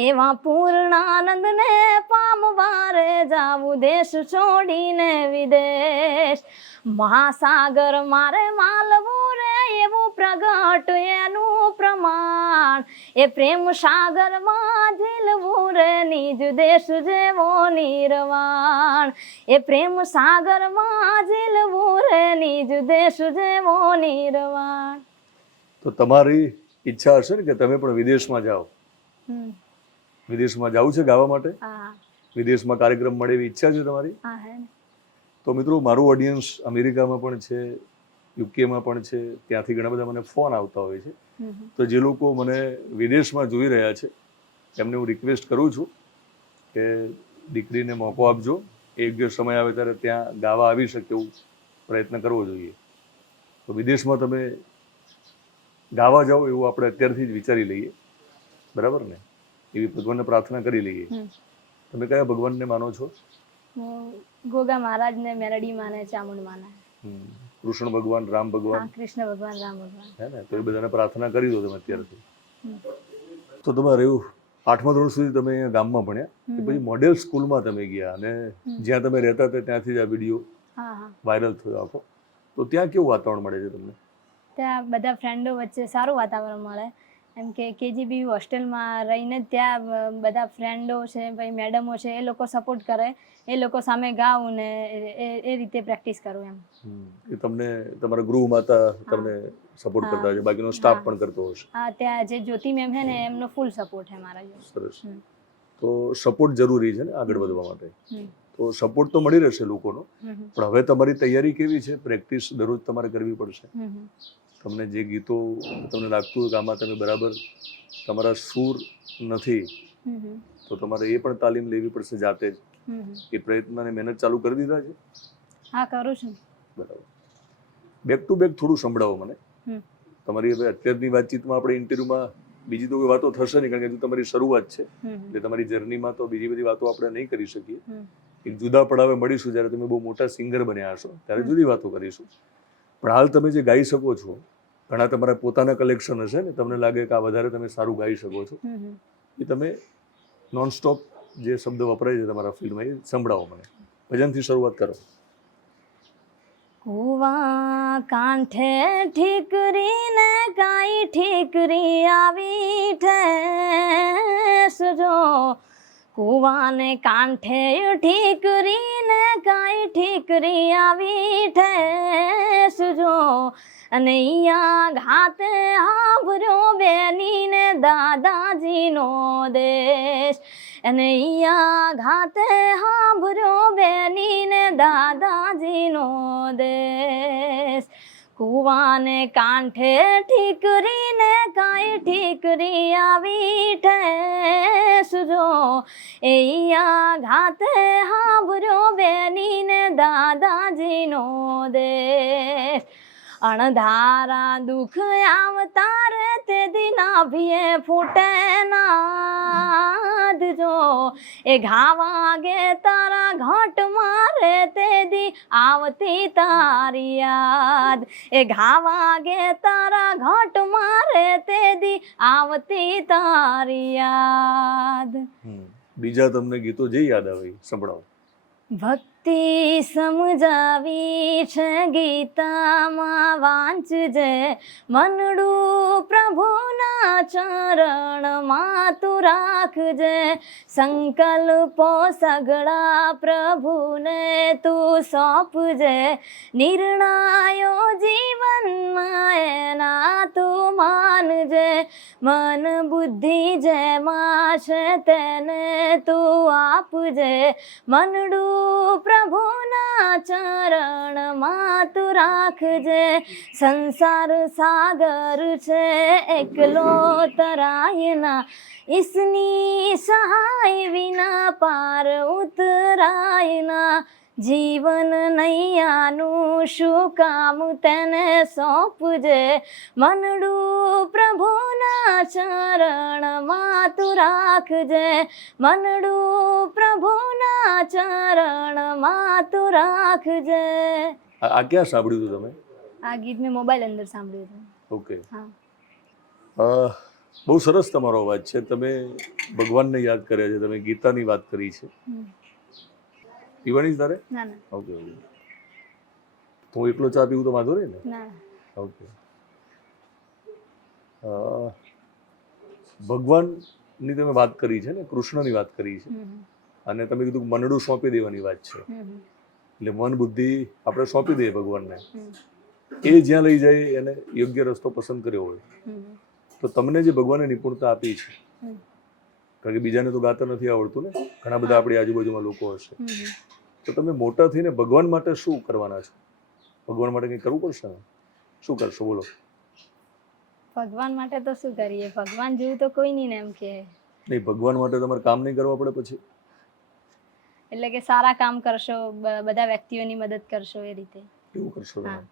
એવા પૂર્ણાનંદ ને પામવા રે જાવું, દેશ છોડીને વિદેશ. મહાસાગર મારે માલવું રે એવું પ્રગટ એનું પ્રમાણ, એ પ્રેમ સાગરમાં ઝીલવું રે નિજ દેશ જેવો નિર્વાણ, એ પ્રેમ સાગરમાં ઝીલવું રે નિજ દેશ જેવો નિર્વાણ. તો તમારી ઈચ્છા હશે ને કે તમે પણ વિદેશમાં જાઓ? વિદેશમાં જવું છે ગાવા માટે? વિદેશમાં કાર્યક્રમ મળે એવી ઈચ્છા છે તમારી? તો મિત્રો, મારું ઓડિયન્સ અમેરિકામાં પણ છે, યુકેમાં પણ છે, ત્યાંથી ઘણા બધા મને ફોન આવતા હોય છે. તો જે લોકો મને વિદેશમાં જોઈ રહ્યા છે એમને હું રિક્વેસ્ટ કરું છું કે દીકરીને મોકો આપજો, યોગ્ય સમય આવે ત્યારે ત્યાં ગાવા આવી શકે એવું પ્રયત્ન કરવો જોઈએ. તો વિદેશમાં તમે ગાવા જાઓ એવું આપણે અત્યારથી જ વિચારી લઈએ, બરાબર ને? એવી ભગવાનને પ્રાર્થના કરી લઈએ. તમે કયા ભગવાનને માનો છો? ગોગા મહારાજ ને મેલડી માને, ચામુંડ માને, કૃષ્ણ ભગવાન, રામ ભગવાન, કૃષ્ણ ભગવાન, રામ ભગવાન, હે ને? તો એ બધાને પ્રાર્થના કરી દો તમે અત્યારથી. તો તમારે એવું 8મા ધોરણ સુધી તમે અહીંયા ગામમાં ભણ્યા, કે પછી મોડેલ સ્કૂલમાં તમે ગયા અને જ્યાં તમે રહેતા હતા ત્યાંથી જ આ વિડીયો વાયરલ થયો આખો? તો ત્યાં કેવું વાતાવરણ મળે છે તમને? ત્યાં બધા ફ્રેન્ડો વચ્ચે સારું વાતાવરણ મળે. એમ કે KGB હોસ્ટેલમાં રહીને ત્યાં બધા ફ્રેન્ડો છે, ભાઈ મેડમો છે, એ લોકો સપોર્ટ કરે, એ લોકો સામે ગાઉં ને એ રીતે પ્રેક્ટિસ કરું એમ. કે તમને તમારા ગૃહ માતા તમને સપોર્ટ કરતા હોય છે, બાકીનો સ્ટાફ પણ કરતો હશે? હા, ત્યાં જે જ્યોતિ મેમ છે ને એમનો ફૂલ સપોર્ટ છે મારા જોડે. સરસ. તો સપોર્ટ જરૂરી છે ને આગળ વધવા માટે. તો સપોર્ટ તો મળી રહેશે લોકોનો, પણ હવે તમારી તૈયારી કેવી છે? પ્રેક્ટિસ દરરોજ તમારે કરવી પડશે. તમને જે ગીતો તમને લાગતું હોય કે આમાં તમે બરાબર તમારા સૂર નથી, તો તમારે એ પણ તાલીમ લેવી પડશે જાતે જ. એ પ્રયત્ન અને મહેનત ચાલુ કરી દીધા છે? હા, કરું છું. બરાબર. બેક ટુ બેક થોડું સંભળાવો મને. તમારી હવે અત્યારની વાતચીતમાં આપણે ઇન્ટરવ્યુમાં બીજી તો કોઈ વાતો થશે નહીં, કારણ કે તમારી શરૂઆત છે, એટલે તમારી જર્નીમાં તો બીજી બધી વાતો આપણે નહીં કરી શકીએ. એક જુદા પડાવે મળીશું જ્યારે તમે બહુ મોટા સિંગર બન્યા હશો ત્યારે જુદી વાતો કરીશું. પણ હાલ તમે જે ગાઈ શકો છો, ઘણા તમારા પોતાના કલેક્શન હશે ને, તમને લાગે કે આ વધારે તમે સારું ગાઈ શકો છો, એ તમે નોનસ્ટોપ જે શબ્દ વપરાય છે તમારા ફિલ્મમાં એ સંભળાવો મને. ભજનથી શરૂઆત કરો. કુવા કાંઠે ઠીકરીને કાંઈ ઠીકરી આવી ઠેસ જો, કુવાને કાંઠે ઠીકરીને કાંઈ ઠીકરી આવી ઠેસ જો, અને અહીંયા ઘાતે હાંભળ્યો બેનીને દાદાજીનો દેશ, અને અહીંયા ઘાતે હાંભળ્યો બેનીને દાદાજીનો દેશ. કુવાને કાંઠે ઠીકરીને કાંઈ ઠીકરી આવી ઠેસ જો, અહીંયા ઘાતે હાંભળ્યો બેનીને દાદાજીનો દેશ. અણધારા દુઃખ આવતા રે તે દિના ભીએ ફૂટે નાદ જો, એ ઘા વાગે તારા ઘટ મારે તે દી આવતી તારી યાદ, એ ઘા વાગે તારા ઘટ મારે તે દી આવતી તારી યાદ. બીજા તમને ગીતો જે યાદ આવે સંભળાવો. ભક્તિ સમજાવી છે ગીતામાં વાંચજે, મનડું પ્રભુના ચરણમાં તું રાખજે, સંકલ્પો સગળા પ્રભુને તું સોંપજે, નિર્ણયો જીવનમાં એના તું માનજે, મન બુદ્ધિ જેમાં છે તેને તું આપજે, મનડું પ્રભુના ચરણમાં તું રાખજે. સંસાર સાગર છે એકલો તરાય ના, ઈસની સહાય વિના પાર ઉતરાય ના, જીવન નૈયાનું શું કામ તેને સોંપજે, મનડું પ્રભુના ચરણમાં તું રાખજે, મનડું પ્રભુના ચરણમાં તું રાખજે. આ ક્યાં સાંભળ્યું હતું તમે? આ ગીત મેં મોબાઈલ અંદર સાંભળ્યું હતું. ઓકે. હા. બહુ સરસ તમારો અવાજ છે. તમે ભગવાનને યાદ કર્યા છે, તમે ગીતાની વાત કરી છે. પીવાની તારે? ના ના. Okay okay. તો હું એકલો ચા પીવું તો વાંધો નહીં ને? ના. ઓકે. ભગવાનની તમે વાત કરી છે ને, કૃષ્ણની વાત કરી છે, અને તમે કીધું મનડું સોંપી દેવાની વાત છે. એટલે મન બુદ્ધિ આપણે સોંપી દઈએ ભગવાનને, એ જ્યાં લઈ જાય એને યોગ્ય રસ્તો પસંદ કર્યો હોય. તો તમને જે ભગવાને નિપુણતા આપી છે, કારણ કે બીજાને તો ગાતા નથી આવડતું ને, ઘણા બધા આપણી આજુબાજુમાં લોકો હશે, તો તમે મોટા થઈને ભગવાન માટે શું કરવાના છો? ભગવાન માટે કંઈ કરવું પડશે ને? શું કરશો બોલો? ભગવાન માટે તો શું કરીએ, ભગવાન જેવું તો કોઈ નહીં ને એમ કે. નહીં, ભગવાન માટે તમારે કામ નહીં કરવા પડે પછી? એટલે કે સારા કામ કરશો, બધા વ્યક્તિઓની મદદ કરશો એ રીતે. એવું કરશો તમે? હા.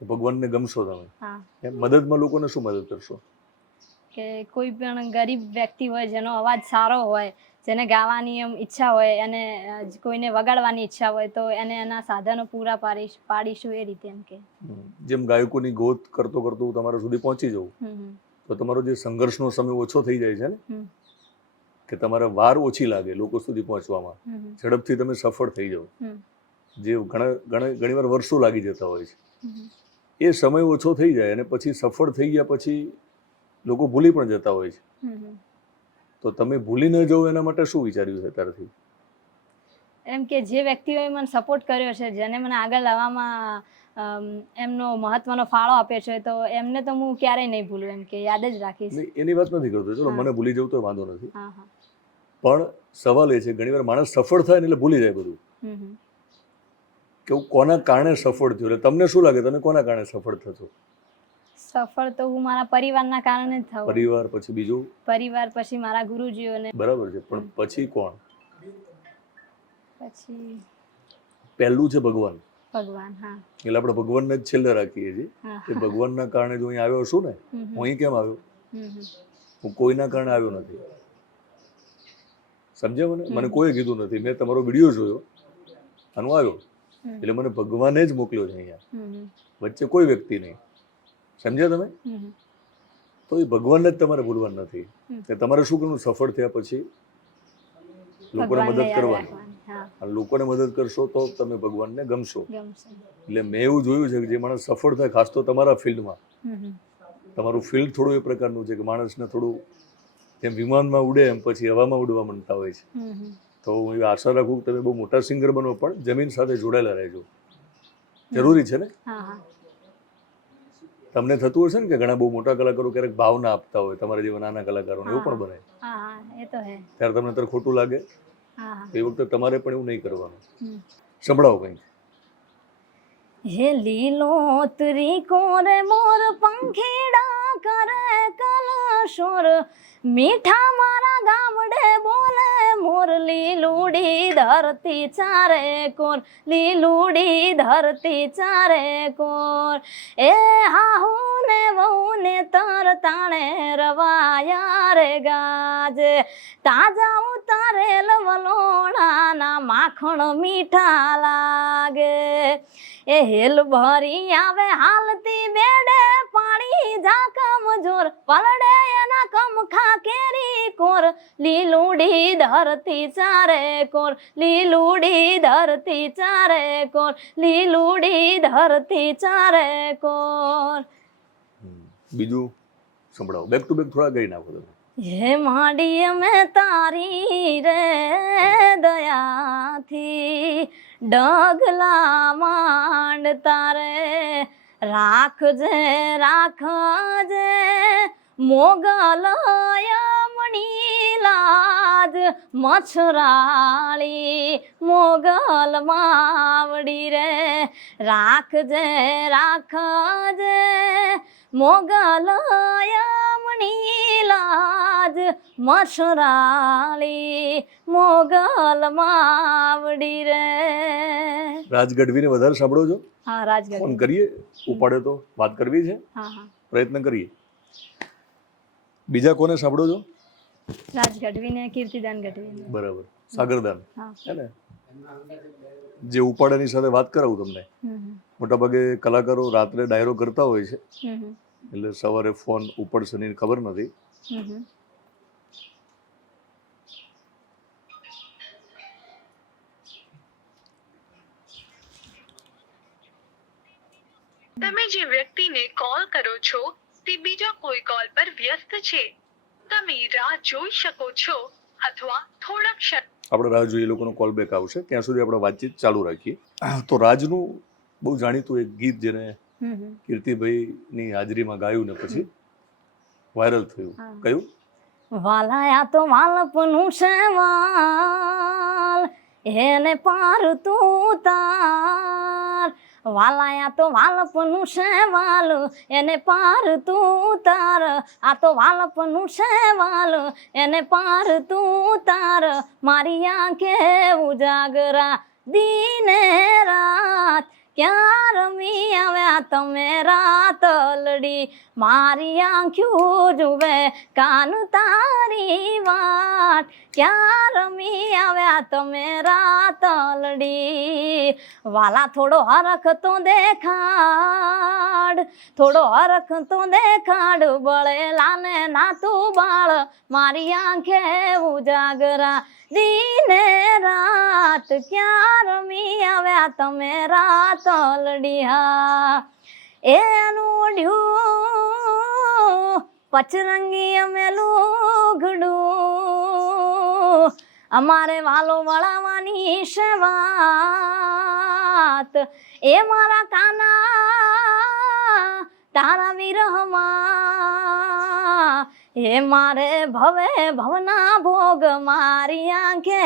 તો ભગવાનને ગમશો તમે? હા, એમ મદદમાં લોકોને શું મદદ કરશો? કે કોઈ પણ ગરીબ વ્યક્તિ હોય જેનો અવાજ સારો હોય, જેને ગાવાની એમ ઈચ્છા હોય અને કોઈને વગાડવાની ઈચ્છા હોય તો એને એના સાધનો પૂરા પાડીશું એ રીતે એમ કે. જેમ ગાયકોની ગોત કરતો કરતો હું તમારા સુધી પહોંચી જાઉં તો તમારો જે સંઘર્ષનો સમય ઓછો થઈ જાય છે ને, કે તમારે વાર ઓછી લાગે લોકો સુધી પહોંચવામાં, ઝડપથી તમે સફળ થઈ જાઓ, જે ઘણીવાર વર્ષો લાગી જતા હોય છે, એ સમય ઓછો થઈ જાય અને પછી સફળ થઈ ગયા પછી લોકો ભૂલી પણ જતા હોય છે. તો તમે ભૂલી ન જાઓ એના માટે શું વિચાર્યું છે અત્યારથી? એમ કે જે વ્યક્તિઓએ મને સપોર્ટ કર્યો છે, જેને મને આગળ લાવવામાં એમનો મહત્વનો ફાળો આપ્યો છે, તો એમને તો હું ક્યારેય નહીં ભૂલું, એમ કે યાદ જ રાખીશ. એની વાત નથી કરતો, ચલો મને ભૂલી જવું તો વાંધો નથી, હા હા. પણ સવાલ એ છે ઘણીવાર માણસ સફળ થાય ને એટલે ભૂલી જાય બધું, કે હું કોના કારણે સફળ થયો. એટલે તમને શું લાગે તમે કોના કારણે સફળ થશો? સફળ તો હું મારા પરિવારના કારણે જ થયું. પરિવાર પછી બીજું? પરિવાર પછી મારા ગુરુજીઓને. બરાબર છે, પણ પછી કોણ? પછી પહેલું છે ભગવાન. ભગવાન. હા. એટલે આપણે ભગવાનને જ છેલ્લે રાખીએ છીએ કે ભગવાનના કારણે જો અહીં આવ્યો છું ને, હું અહીં કેમ આવ્યો? હું કોઈના કારણે આવ્યો નથી, સમજ્યા મને? મને કોઈ કીધું નથી, મેં તમારો વિડીયો જોયો અને હું આવ્યો, એટલે મને ભગવાને જ મોકલ્યો છે અહીંયા, વચ્ચે કોઈ વ્યક્તિ નહીં, સમજ્યા તમે? તો એ ભગવાનને જ તમારે ભૂલવાનું નથી, કે તમારે શું કરવું? સફળ થયા પછી લોકોને મદદ કરવાની, અને લોકોને મદદ કરશો તો તમે ભગવાનને ગમશો. એટલે મેં એવું જોયું છે કે જે માણસ સફળ થાય, ખાસ તો તમારા ફિલ્ડમાં, તમારું ફિલ્ડ થોડું એ પ્રકારનું છે કે માણસને થોડું જેમ વિમાનમાં ઉડે એમ પછી હવામાં ઉડવા માંગતા હોય છે. તો હું એવી આશા રાખું કે તમે બહુ મોટા સિંગર બનો, પણ જમીન સાથે જોડાયેલા રહેજો, જરૂરી છે ને? તમને થતું હશે ને કે ઘણા બહુ મોટા કલાકારો ક્યારેક ભાવના આપતા હોય તમારા જેવા નાના કલાકારોને, એવું પણ બને. ત્યારે તમને અત્યારે ખોટું લાગે, એ વખતે તમારે પણ એવું નહીં કરવાનું. સંભળાવો કંઈક. હે લીલોતરી કોરે મોર પંખીડા કરે કલશોર, મીઠા મારા ગામડે બોલે મોર, લીલુડી ધરતી ચારે કોર, લીલુડી ધરતી ચારે કોર. એ હાહુ ને વહુ ને તર તાણે રવાયા રે ગાજે, તાજા ઉતારેલ વલોણાના માખણ મીઠા લાગે. એ હેલ ભરી આવે હાલતી બેડે પાણી ઝાકમ જોર, પલડે એના કમખા કેરી કોર, લીલુડી ધરતી ચારે કોર, લીલુડી ધરતી ચારે કોર, લીલુડી ધરતી ચારે કોર. બીજું સંભળાવો, બેક ટુ બેક થોડા ગઈ નાખો તમે. હે માંડી મેં તારી રે દયાથી, ડગલા માંડ તારે રાખજે રાખજે, મોગલ યમણી લાજ મછરાળી, મોગલ માવડી રે રાખજે રાખજે, મોગલ યમણી લાજ મછરાળી, મોગલ માવડી રે. રાજ ગઢવીને વધારે સાંભળો છો? હા, રાજ ગઢવી. ફોન કરીએ, ઉપાડે તો વાત કરવી છે, હા હા, પ્રયત્ન કરીએ. બીજા કોને સાંભળો છો? રાજ ગઢવી ને કીર્તિદાન ગઢવી. બરાબર, સાગરદાન હા. હે ને? જે ઉપાડાની સાથે વાત કરાવું તમને, મોટાભાગે કલાકારો રાત્રે ડાયરો કરતા હોય છે, એટલે સવારે ફોન ઉપડશે ની ખબર નથી. તમે જે વ્યક્તિને કોલ કરો છો તે બીજા કોઈ કોલ પર વ્યસ્ત છે, તમે રાહ જોઈ શકો છો અથવા થોડા ક્ષણ. આપણે રાહ જોઈએ, લોકોનો કોલ બેક આવશે, ત્યાં સુધી આપણે વાતચીત ચાલુ રાખીએ. તો રાજનું બહુ જાણીતું એક ગીત જેને કીર્તિભાઈની હાજરીમાં ગાયું ને પછી વાયરલ થયું, કયું? વાલાયા તો વાલપનું છે વાલ, એને પાર તું તાર, વાલાયા તો વાલપનું છે વાલ એને પાર તું ઉતાર, આ તો વાલપનું છે વાલ એને પાર તું ઉતાર, મારી આંખે ઉજાગરા દીને રાત, ક્યાં રમી આવ્યા તમે રાતલડી, મારી આંખ્યું જુએ કાન તારી વાટ, ક્યાં રમી આવ્યા તમે રાતલડી, વાલા થોડો હરખ તો દેખાડ, થોડો હરખ તો દેખાડ, બળેલાને નાતું બાળ, મારી આંખે ઉજાગરા દીને રાત, ક્યાં રમી આવ્યા તમે રાતલડી, હા એનું ઓઢ્યું પચરંગી અમે લુગડું, અમારે વાલો વળાવવાની છે વાત, એ મારા કાના તારા વિરહમાં, એ મારે ભવે ભવના ભોગ, મારી આંખે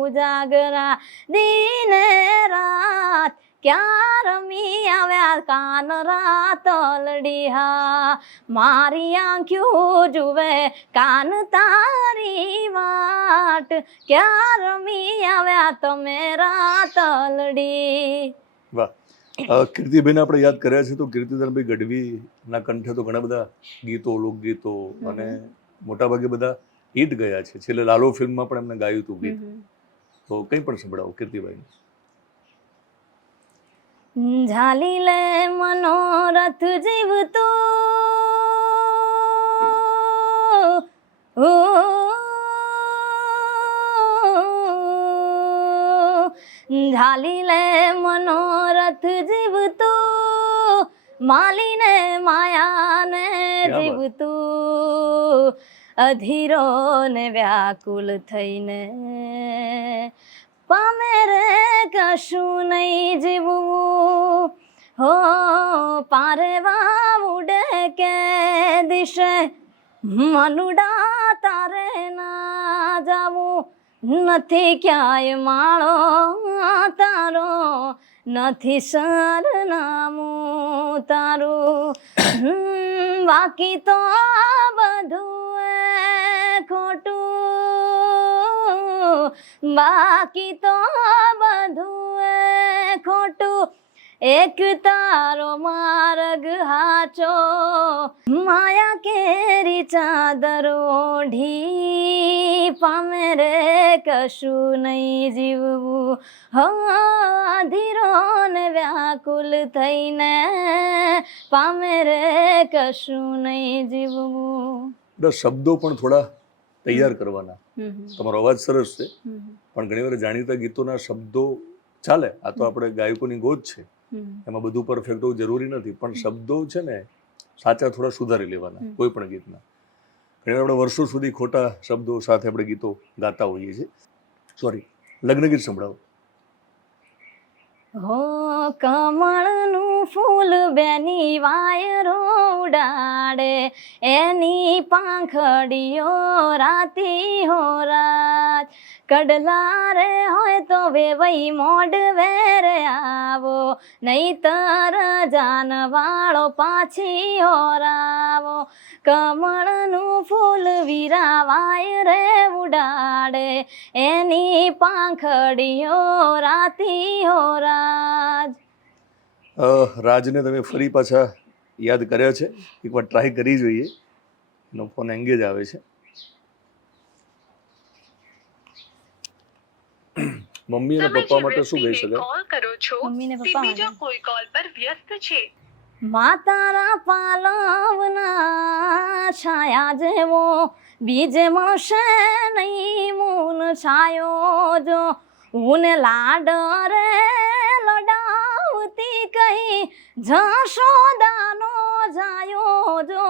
ઉજાગરા દીને રાત, ક્યાં રમી આવ્યા કાન રાતલડી, હા મારી આંખ્યું જુએ કાન તારી વાટ, ક્યાં રમી આવ્યા તમે રાતલડી. વાહ. કીર્તિભાઈને આપણે યાદ કર્યા છે તો કીર્તિદાનભાઈ ગઢવીના કંઠે તો ઘણા બધા ગીતો, લોકગીતો અને મોટાભાગે બધા હિટ ગયા છે. છેલ્લે લાલો ફિલ્મમાં પણ એમને ગાયું હતું ગીત, તો કંઈ પણ સંભળાવો કીર્તિભાઈને. ઝાલી લે મનોરથ જીવતું, ઝાલી લે મનોરથ જીવતું, માલીને માયાને જીવતું, અધીરો ને વ્યાકુલ થઈને પામે રે કશું નહીં જીવવું, હો પારે વાવડે કે દિશે, મનુડા તારે ના જાવું, નથી ક્યાંય માળો તારો, નથી સરનામું તારું, બાકી તો બધું એ ખોટું, બાકી તો બધું એ ખોટું, એક તારો માર્ગ હાચો, માયા કેરી ચાદર ઓઢી, પામે રે કશું નહીં જીવવું, અધીરો ને વ્યાકુલ થઈને પામે રે કશું નહીં જીવવું. શબ્દો પણ થોડા તૈયાર કરવાના. તમારો અવાજ સરસ છે પણ ઘણીવાર જાણીતા ગીતોના શબ્દો ચાલે, આ તો આપણે ગાયકોની ગોદ છે, એમાં બધું પરફેક્ટ હોવું જરૂરી નથી, પણ શબ્દો છે ને સાચા થોડા સુધારી લેવાના કોઈ પણ ગીતના. ઘણી આપણે વર્ષો સુધી ખોટા શબ્દો સાથે આપણે ગીતો ગાતા હોઈએ છીએ. સોરી, લગ્ન ગીત સંભળાવો. હો કમળનું ફૂલ બેની વાયરો ઉડાડે, એની પાંખડીઓ રાતી હો રાત, કડલા રે હોય તો વેવઈ મોડ વેરે આવો, નહીતર જાનવાળો પાછી હોરાવો, કમળનું ફૂલ વીરા વાયરે ઉડાડે, એની પાંખડીઓ રાતી હો રાત. રાજને તમે ફરી પાછા યાદ કર્યા છે, એકવાર ટ્રાય કરી જોઈએ. એનો ફોન એંગેજ આવે છે. મમ્મી અને પપ્પા માટે શું કહી શકાય? કોલ કરો છો મમ્મી ને તે પપ્પા બીજા કોઈ કોલ પર વ્યસ્ત છે. માતારા પાલવના છાયા જેવો બીજે મળશે નહીં, મૂન છાયો જો ઉને લાડ રે લડાવતી કઈ, જશોદાનો જાયો જો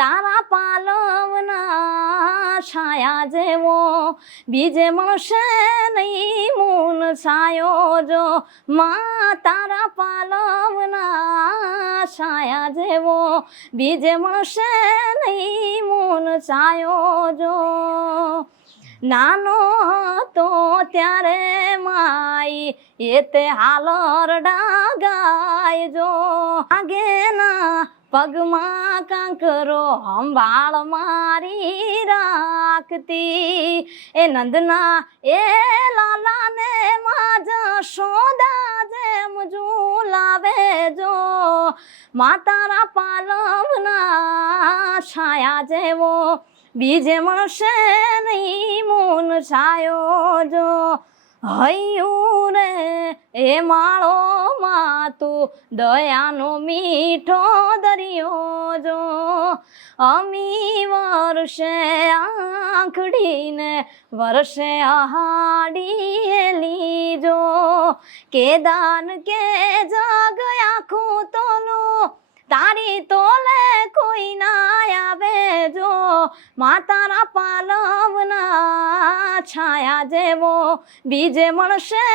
તારા પાલવના છાયા જેવો બીજે મળશે નહીં, મૂન છાયો જો મા તારા પાલવના છાયા જેવો બીજે મળશે નહીં, મૂન છાયો જો નાનો હતો ત્યારે માઈ એ તે હાલરડા ગાયજો આગેના પગમાં કાંકરો હંભાળ મારી રાખતી એ નંદના એ લાલાને માં જશોદા જેમ ઝૂલાવે જો માતારા પાલવના છાયા જેવો બીજે મળશે નહીં મૂન છાયો જો હૈયું રે એ માળો માં તું દયાનો મીઠો દરિયો જો અમી વર્ષે આંખડીને વર્ષે આહાડી જો કે દાન કે જગ આખું તોલું તારી તોલે કોઈ ના આવે જો માતારા પાલવના છાયા જેવો બીજે મળશે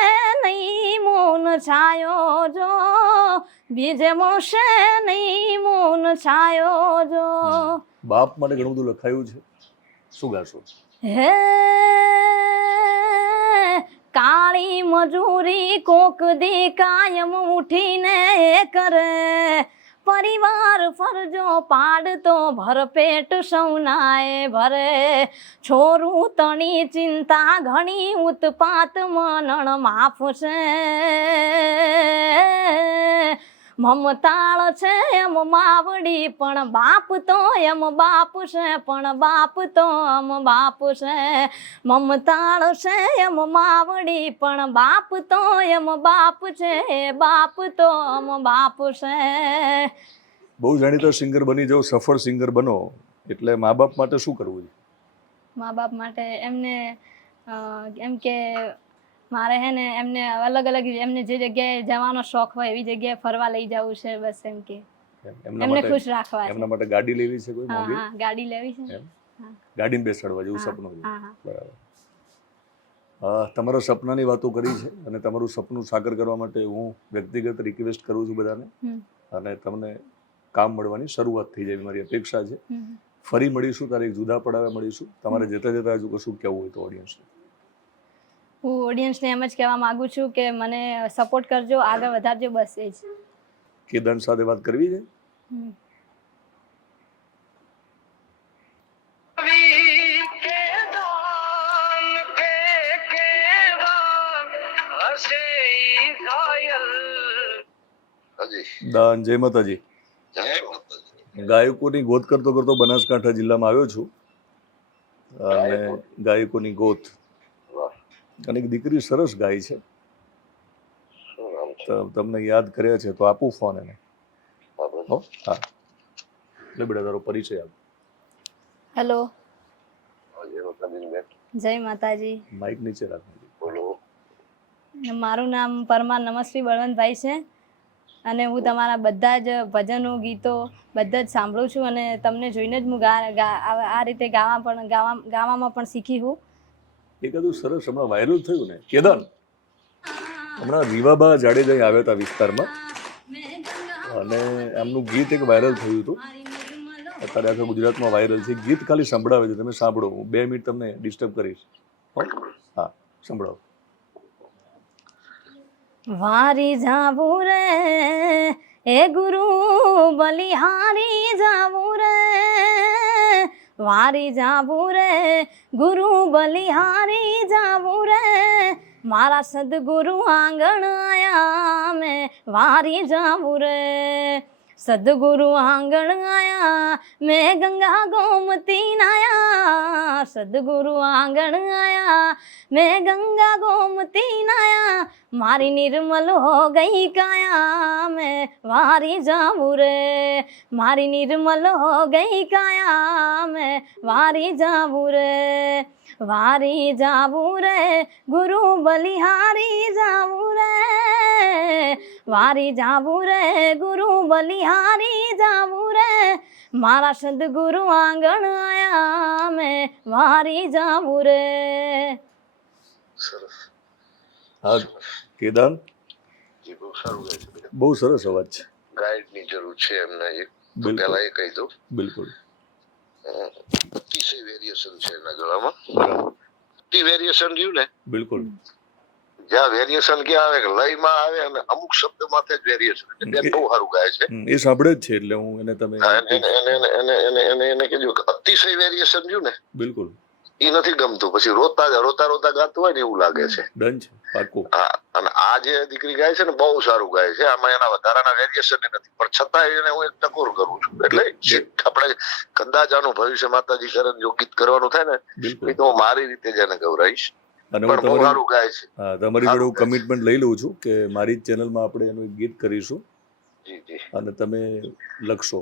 નહીં મૂન છાયો જો બીજે મળશે નહીં મૂન છાયો જો બાપ માટે ઘણું બધું લખાયું છે, શું ગાશો? હે કાળી મજૂરી કોક દી કાયમ ઉઠીને કરે પરિવાર ફરજો પાડતો ભરપેટ સૌનાએ ભરે છોરું તણી ચિંતા ઘણી ઉત્પાત મનણ માફ છે મમતાળ છે એમ માવડી પણ બાપ તો એમ બાપ છે પણ બાપ તો એમ બાપ છે મમતાળ છે એમ માવડી પણ બાપ તો એમ બાપ છે બાપ તો એમ બાપ છે. બહુ જાણીતા સિંગર બની જાઓ, સફળ સિંગર બનો એટલે મા બાપ માટે શું કરવું છે? મા બાપ માટે એમને એમ કે મારે હે ને એમને અલગ અલગ એમને જે જગ્યાએ જવાનો શોખ હોય એવી જગ્યાએ ફરવા લઈ જવું છે બસ એમ કે એમને ખુશ રાખવા છે. એમના માટે ગાડી લેવી છે કોઈ મોંઘી? હા ગાડી લેવી છે. ગાડીને બેસાડવા જેવું સપનું છે. બરાબર. તમારા સપનાની વાતો કરી છે અને તમારું સપનું સાકાર કરવા માટે હું વ્યક્તિગત રિક્વેસ્ટ કરું છું બધાને અને તમને કામ મળવાની શરૂઆત થઈ જાય મારી અપેક્ષા છે. ફરી મળીશું ત્યારે એક જુદા પડાવે મળીશું. તમારે જતા જતા હજુ કશું કહેવું હોય તો ઓડિયન્સને? હું ઓડિયન્સને એમ જ કહેવા માંગુ છું કે મને સપોર્ટ કરજો, આગળ વધારજો, બસ એ જ. કેદાન સાથે વાત કરવી છે? દાન જય માતાજી. ગાયકોની ગોત કરતો કરતો બનાસકાંઠા જિલ્લામાં આવ્યો છું અને ગાયકોની ગોત અને એક દીકરી સરસ ગાય છે, તમને યાદ કર્યા છે તો આપું ફોન એને. હા એટલે બેટા તારો પરિચય આપ. હેલો, જય માતાજી. માઇક નીચે રાખજો. મારું નામ પરમાર નમશ્રી બળવંતભાઈ છે અને હું તમારા બધા જ ભજનો ગીતો બધા જ સાંભળું છું અને તમને જોઈને જ હું આ રીતે ગાવામાં પણ શીખી હું. એકાદું સરસ હમણાં વાયરલ થયું ને કેદાન, હમણાં રીવાબા જાડેજા આવ્યા હતા વિસ્તારમાં અને એમનું ગીત એક વાયરલ થયું હતું. અત્યારે આખા ગુજરાતમાં વાયરલ છે. ગીત ખાલી સંભળાવે છે, તમે સાંભળો. હું 2 મિનિટ તમને ડિસ્ટર્બ કરીશ. હા સંભળાવો. વારી જાવું રે એ ગુરુ બલિહારી જાવું રે, વારી જાવું રે ગુરુ બલિહારી જાવું રે, મારા સદગુરુ આંગણ આયા મેં વારી જાવું રે, સદગુરુ આંગણ આયા મેં ગંગા ગોમતી નાયા, સદગુરુ આંગણ આયા મેં ગંગા ગોમતી નાયા, મારી નિર્મલ હો ગઈ કાયા મેં વારી જાવું રે, મારી નિર્મલ હો ગઈ કાયા મેં વારી જાવું રે, વારી જાવું રે ગુરુ બલિહારી જાવું રે, વારી જાવું રે ગુરુ બલિહારી જાવું રે, મારા સદગુરુ આંગણ આયા મેં વારી જાવું રે. હા કેદાન, બહુ સરસ અવાજ છે. ગાઈડની જરૂર છે એમને એક પહેલા એ કહી દઉં. બિલકુલ. અતિશય વેરિએશન છે એના ગળામાં. શક્તિ વેરિએશન રહ્યું ને, બિલકુલ. જ્યાં વેરિએશન ક્યાં આવે કે લયમાં આવે અને અમુક શબ્દ માથે જ વેરિએશન, એટલે બહુ સારું ગાય છે. એ સાંભળે જ છે એટલે હું એને તમે હા, એને કીધું કે અતિશય વેરિએશન રહ્યું ને, બિલકુલ એ નથી ગમતું. પછી રોતા ગાતું હોય ને એવું લાગે છે. ડન છે, પાકું. હા, અને આ જે દીકરી ગાય છે ને બહુ સારું ગાય છે. આમાં એના વધારાના વેરિએશન નથી, પણ છતાં એને હું એક ટકોર કરું છું. એટલે આપણે કદાચ આનું ભવિષ્ય માતાજી કરે જો ગીત કરવાનું થાય ને, બિલકુલ. એ તો હું મારી રીતે જ એને ગૌરાઈશ. અને પણ બહુ સારું ગાય છે. હા, તમારી જોડે હું કમિટમેન્ટ લઈ લઉં છું કે મારી જ ચેનલમાં આપણે એનું એક ગીત કરીશું જી જી. અને તમે લખશો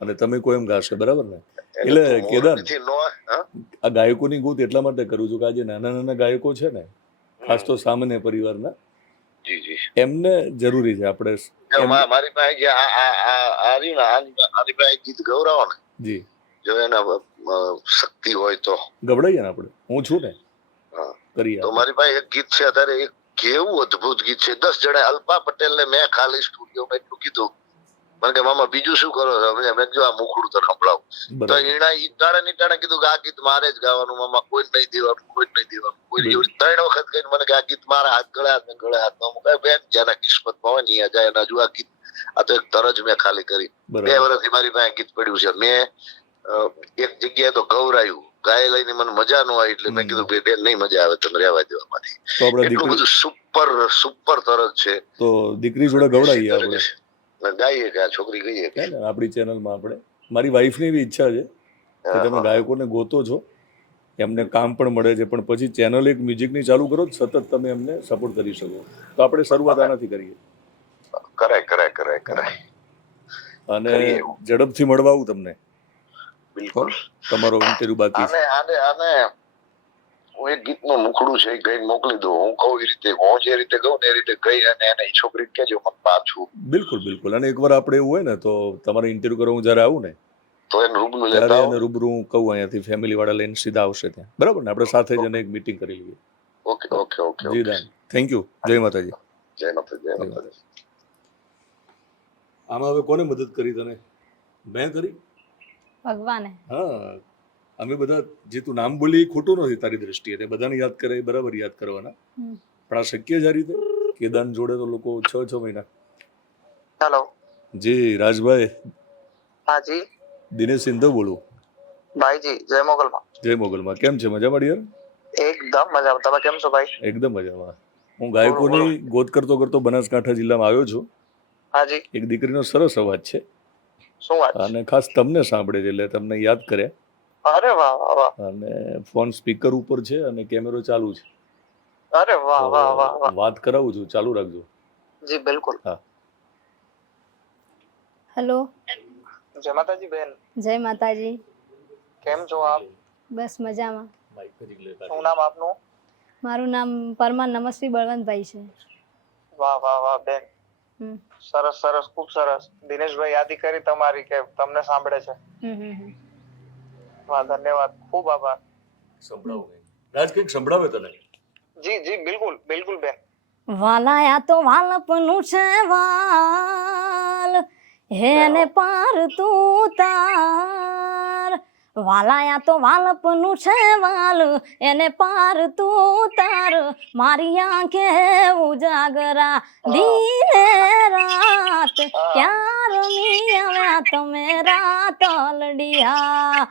અને તમે કોઈ એમ ગાશો, બરાબર ને? એટલે કેદાર, આ ગાયકોની ગોત એટલા માટે કરું છું કે આજે નાના નાના ગાયકો છે ને, ખાસ તો સામાન્ય પરિવારના, જી જી, એમને જરૂરી છે આપણે. મારી પાસે જે આની પાસે ગીત ગૌરાવો ને, જી, જો એના શક્તિ હોય તો ગવડાવીએ ને આપણે. હું છું ને, કરીએ. તો મારી પાસે એક ગીત છે અત્યારે, એક કેવું અદભુત ગીત છે. 10 જણા અલ્પા પટેલ ને મેં ખાલી સ્ટુડિયોમાં એટલું કીધું, મને કે મામા બીજું શું કરો છો? મેં જો આ મુખડું તો સંભળાવું. તો એના ઈટાણે કીધું કે આ ગીત મારે જ ગાવાનું મામા, કોઈ નહીં દેવાનું, કોઈ નહીં દેવાનું. કોઈ 3 વખત કહીને મને કે આ ગીત મારા હાથ ગળે હાથમાં મુકાય. બેન જેના કિસ્મતમાં હોય ને અહીંયા જાય. એના જો આ ગીત, આ તો એક તરજ મેં ખાલી કરી. 2 વર્ષથી મારી પાસે ગીત પડ્યું છે. મેં એક જગ્યાએ તો ગૌરાયું, ગાય લઈને મને મજા ન આવી એટલે મેં કીધું બેન નહીં મજા આવે તમે રહેવા દેવામાંથી. એટલું બધું સુપર તરજ છે. તો દીકરી જોડે ગવડાવીએ આપણે, ગાઈએ કે આ છોકરી ગઈએ કે આપણી ચેનલમાં આપણે. મારી વાઈફની એવી ઈચ્છા છે કે તમે ગાયકોને ગોતો છો, એમને કામ પણ મળે છે, પણ પછી ચેનલ એક મ્યુઝિકની ચાલુ કરો સતત તમે એમને સપોર્ટ કરી શકો. તો આપણે શરૂઆત આનાથી કરીએ. કરાય અને ઝડપથી મળવા આવું તમને. બિલકુલ. તમારો ઇન્ટરવ્યુ બાકી છે. આને હું એક ગીતનું મુખડું છે ગઈને મોકલી દઉં. હું કહું એ રીતે, હું જે રીતે કહું ને એ રીતે ગઈ અને એને છોકરી કહેજો મને પાછું. બિલકુલ બિલકુલ. અને એકવાર આપણે એવું હોય ને તો તમારે ઇન્ટરવ્યુ કરવા હું જ્યારે આવું ને તો એને રૂબરૂ ત્યારે એને રૂબરૂ હું કહું અહીંયાથી ફેમિલી વાળા લઈને સીધા આવશે ત્યાં, બરાબર ને? આપણે સાથે જ એને એક મીટિંગ કરી લઈએ. ઓકે. જી દાન, થેન્ક યુ. જય માતાજી. જય માતાજી. આમાં હવે કોને મદદ કરી તને? મેં કરી? ભગવાને. હા, અમે બધા જે તું નામ બોલી એ ખોટું નથી તારી દ્રષ્ટિએ, તે બધાને યાદ કરે એ બરાબર યાદ કરવાના. પણ આ શક્ય જ આ રીતે કેદાન જોડે તો લોકો 6 મહિના. હેલો જી રાજભાઈ. હા જી, દિનેશ સિંધવ બોલું. ભાઈજી જય મોગલમાં. જય મોગલમાં. કેમ છે? મજામાં યાર? એકદમ મજામાં. તમે કેમ છો ભાઈ? એકદમ મજામાં. હું ગાયકોની ગોત કરતો બનાસકાંઠા જિલ્લામાં આવ્યો છું. હાજી. એક દીકરીનો સરસ અવાજ છે. શું વાત? અને ખાસ તમને સાંભળે છે એટલે તમને યાદ કરે. અરે વાહ વાહ. અને ફોન સ્પીકર ઉપર છે અને કેમેરો ચાલુ છે. અરે વાહ વાહ વાહ. વાત કરાવું છું, ચાલુ રાખજો. જી બિલકુલ. હા. હેલો. જય માતાજી બેન. જય માતાજી. કેમ છો આપ? બસ મજામાં. શું નામ આપનું? મારું નામ પરમાર નમસ્વી બળવંતભાઈ છે. વાહ વાહ વાહ બેન. સરસ સરસ, ખૂબ સરસ. દિનેશભાઈ યાદી કરી તમારી કે તમને સાંભળે છે. વાહ, ધન્યવાદ, ખૂબ આભાર. સંભળાવો રાજ, કંઈક સંભળાવે તને? જી જી બિલકુલ બિલકુલ બેન. વાલાયા તો વાલપનું છે વાલ, હેને પાર તું તાર. વાલાયા તો વાલપનું છે વાલ, એને પાર તું તાર. મારી આંખે ઉજાગરા દીને રાત, ક્યાં રમી આવ્યા તમે રાતલડિયા.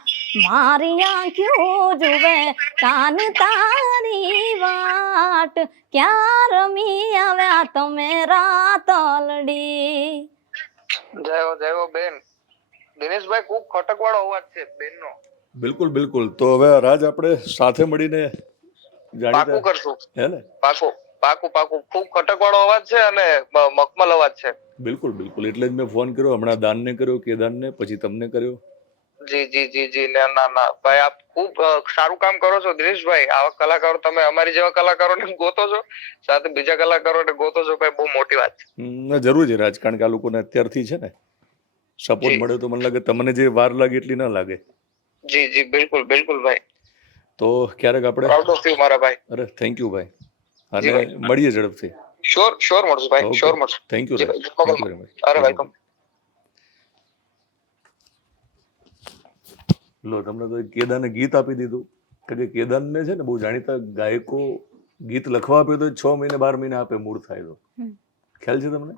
મારી આંખ્યું જુએ કાન તારી વાટ, ક્યાં રમી આવ્યા તમે રાતલડી. જય હો બેન. દિનેશભાઈ ખૂબ ખટકવાળો અવાજ છે બેનનો. બિલકુલ બિલકુલ. તો હવે રાજ આપણે સાથે મળીને પાકું કરશું. હે ને? પાકું. ખૂબ ખટકવાળો અવાજ છે અને મખમલ અવાજ છે. બિલકુલ બિલકુલ. એટલે જ મેં ફોન કર્યો. હમણાં દાનને કર્યો, કેદાનને, પછી તમને કર્યો. જી ના ભાઈ, આપ ખૂબ સારું કામ કરો છો દિનેશભાઈ. આવા કલાકારો, તમે અમારી જેવા કલાકારોને ગોતો છો, સાથે બીજા કલાકારોને ગોતો છો ભાઈ, બહુ મોટી વાત છે. જરૂર છે રાજ, કારણ કે આ લોકોને અત્યારથી છે ને સપોર્ટ મળે તો મને લાગે તમને જે વાર લાગે એટલી ના લાગે. જી બિલકુલ ભાઈ. તો ક્યારેક આપણે પ્રાઉડ ઓફ યુ મારા ભાઈ. અરે થેન્ક યુ ભાઈ. અને મળીએ ઝડપથી. શ્યોર મળશું ભાઈ, શ્યોર મળશું. Thank you. અરે વેલકમ. લો, તમને તો કેદાને ગીત આપી દીધું. કારણ કે કેદારને છે ને બહુ જાણીતા ગાયકો ગીત લખવા આપે તો 6 મહિને 12 મહિને આપે મૂળ થાય તો. ખ્યાલ છે તમને?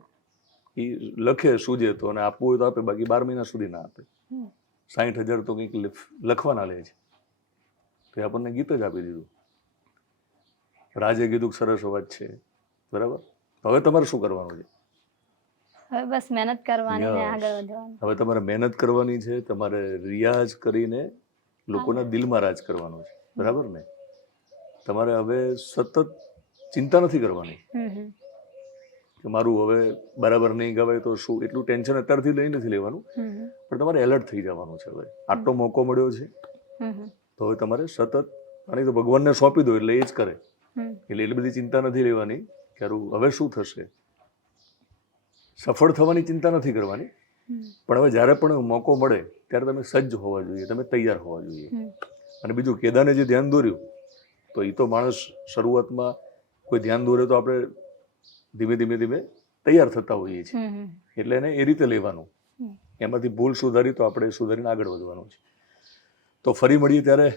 એ લખે સૂજે તો, અને આપવું હોય તો આપે, બાકી 12 મહિના સુધી ના આપે. 60,000 તો કંઈક લખવાના લે છે, તો એ આપણને ગીત જ આપી દીધું. રાજે કીધું કે સરસ અવાજ છે, બરાબર. હવે તમારે શું કરવાનું છે? હવે બસ મહેનત કરવાની ને આગળ વધવાનું. હવે તમારે મહેનત કરવાની છે, તમારે રિયાઝ કરીને લોકોના દિલમાં રાજ કરવાનો છે, બરાબર ને? તમારે હવે સતત ચિંતા નથી કરવાની કે મારું હવે બરાબર નહીં ગવાય તો શું, એટલું ટેન્શન અત્યારથી લઈ નથી લેવાનું, પણ તમારે એલર્ટ થઈ જવાનું છે. હવે આટલો મોકો મળ્યો છે તો હવે તમારે સતત, અને તો ભગવાનને સોંપી દો એટલે એ જ કરે, એટલે એટલી બધી ચિંતા નથી લેવાની કે હવે શું થશે. સફળ થવાની ચિંતા નથી કરવાની, પણ હવે જ્યારે પણ મોકો મળે ત્યારે તમે સજ્જ હોવા જોઈએ, તમે તૈયાર હોવા જોઈએ. અને બીજું, કેદાને જે ધ્યાન દોર્યું, તો એ તો માણસ શરૂઆતમાં કોઈ ધ્યાન દોરે તો આપણે ધીમે ધીમે ધીમે તૈયાર થતા હોઈએ છીએ, એટલે એને એ રીતે લેવાનું. એમાંથી ભૂલ સુધારી તો આપણે સુધારીને આગળ વધવાનું છે. તો ફરી મળીએ ત્યારે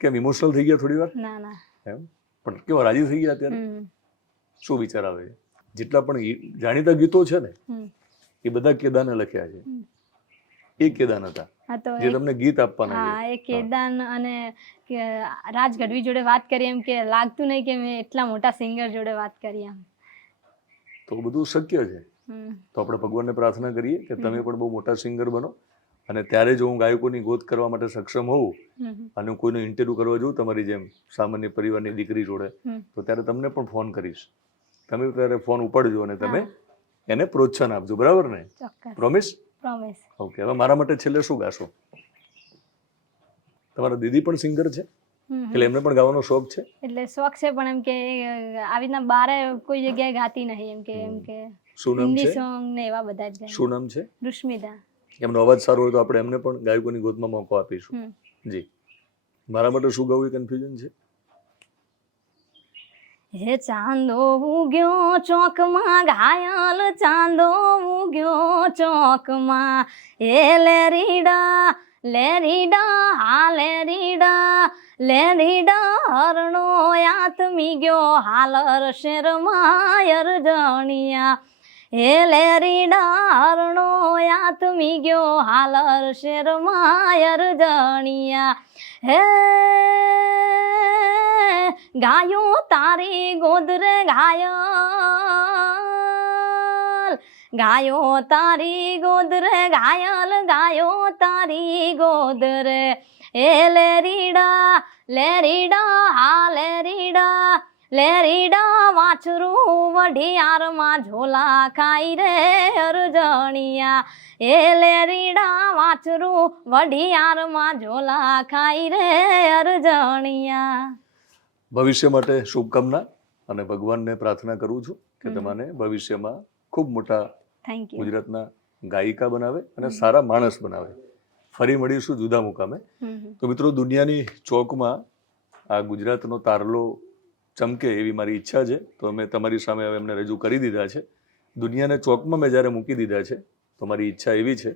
કેમ ઇમોશનલ થઈ ગયા થોડી વાર? ના ના એમ પણ કેવા રાજી થઈ ગયા ત્યારે? શું વિચાર આવે? જેટલા પણ જાણીતા ગીતો છે ને એ બધા કેદાને લખ્યા છે. એ કેદાન હતા જે તમને ગીત આપવાના છે. હા, એ કેદાન અને રાજ ગઢવી જોડે વાત કરી, એમ કે લાગતું નહીં કે મેં એટલા મોટા સિંગર જોડે વાત કરી એમ. તો બધું શક્ય છે. તો આપણે ભગવાનને પ્રાર્થના કરીએ કે તમે પણ બહુ મોટા સિંગર બનો, અને ત્યારે જો હું ગાયકોની ગોત કરવા માટે સક્ષમ હોઉં અને હું કોઈનો ઇન્ટરવ્યૂ કરવા જાઉં તમારી જેમ સામાન્ય પરિવારની દીકરી જોડે, તો ત્યારે તમને પણ ફોન કરીશ. તમે ત્યારે ફોન ઉપાડજો અને તમે એને પ્રોત્સાહન આપજો, બરાબર ને? પ્રોમિસ? પ્રોમિસ. ઓકે. હવે મારા માટે છેલ્લે શું ગાશો? તમારા દીદી પણ સિંગર છે એટલે એમને પણ ગાવાનો શોખ છે? એટલે શોખ છે, પણ એમ કે આવી રીતના બારે કોઈ જગ્યાએ ગાતી નહીં, એમ કે શું નામ છે? હિન્દી સોંગ ને એવા બધા જ ગાય. શું નામ છે? રુષ્મિતા. એમનો અવાજ સારો હોય તો આપણે એમને પણ ગાયકોની ગોદમાં મોકો આપીશું. જી. મારા માટે શું ગાવું એ કન્ફ્યુઝન છે. હે ચાંદો ઉગ્યો ચોકમાં, ઘાયલ ચાંદો ઉગ્યો ચોકમાં, એ લેરીડા હા લેરીડા હરણો આતમી ગયો હાલર શેરમાં અરજણિયા, હે લેરીડા હરણો આતમી ગયો હાલર શેરમાં અરજણિયા, હે ગાયો તારી ગોદરે ઘાયલ, ગાયો તારી ગોદરે ઘાયલ, ગાયો તારી ગોદરે, એ લેરીડા હા લેરીડા વાછરું વઢિયારમાં ઝોલા ખાઈ રે અરજણિયા, એ લેરીડા વાછરું વઢિયારમાં ઝોલા ખાઈ રે અરજણિયા. ભવિષ્ય માટે શુભકામના, અને ભગવાનને પ્રાર્થના કરું છું કે તમને ભવિષ્યમાં ખૂબ મોટા ગુજરાતના ગાયિકા બનાવે અને સારા માણસ બનાવે. ફરી મળીશું જુદા મુકામે. તો મિત્રો, દુનિયાની ચોકમાં આ ગુજરાતનો તારલો ચમકે એવી મારી ઈચ્છા છે, તો મેં તમારી સામે હવે એમને રજૂ કરી દીધા છે. દુનિયાને ચોકમાં મેં જ્યારે મૂકી દીધા છે તો મારી ઈચ્છા એવી છે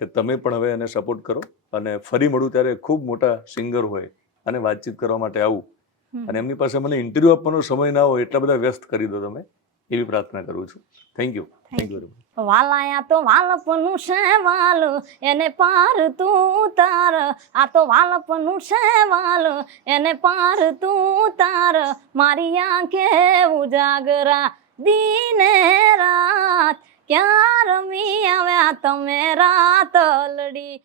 કે તમે પણ હવે એને સપોર્ટ કરો, અને ફરી મળું ત્યારે ખૂબ મોટા સિંગર હોય અને વાતચીત કરવા માટે આવું, અને એમની પાસે મને ઇન્ટરવ્યૂ આપવાનો સમય ના હોય એટલા બધા વ્યસ્ત કરી દો તમે, એવી પ્રાર્થના કરું છું. Thank you very much. વાલાયા તો વાલપનું છે વાલ, એને પાર તું તાર, આ તો વાલપનું છે વાલ, એને પાર તું તાર, મારી આંખે ઉજાગરા દીને રાત, ક્યાં રમી આવ્યા તમે રાત લડી.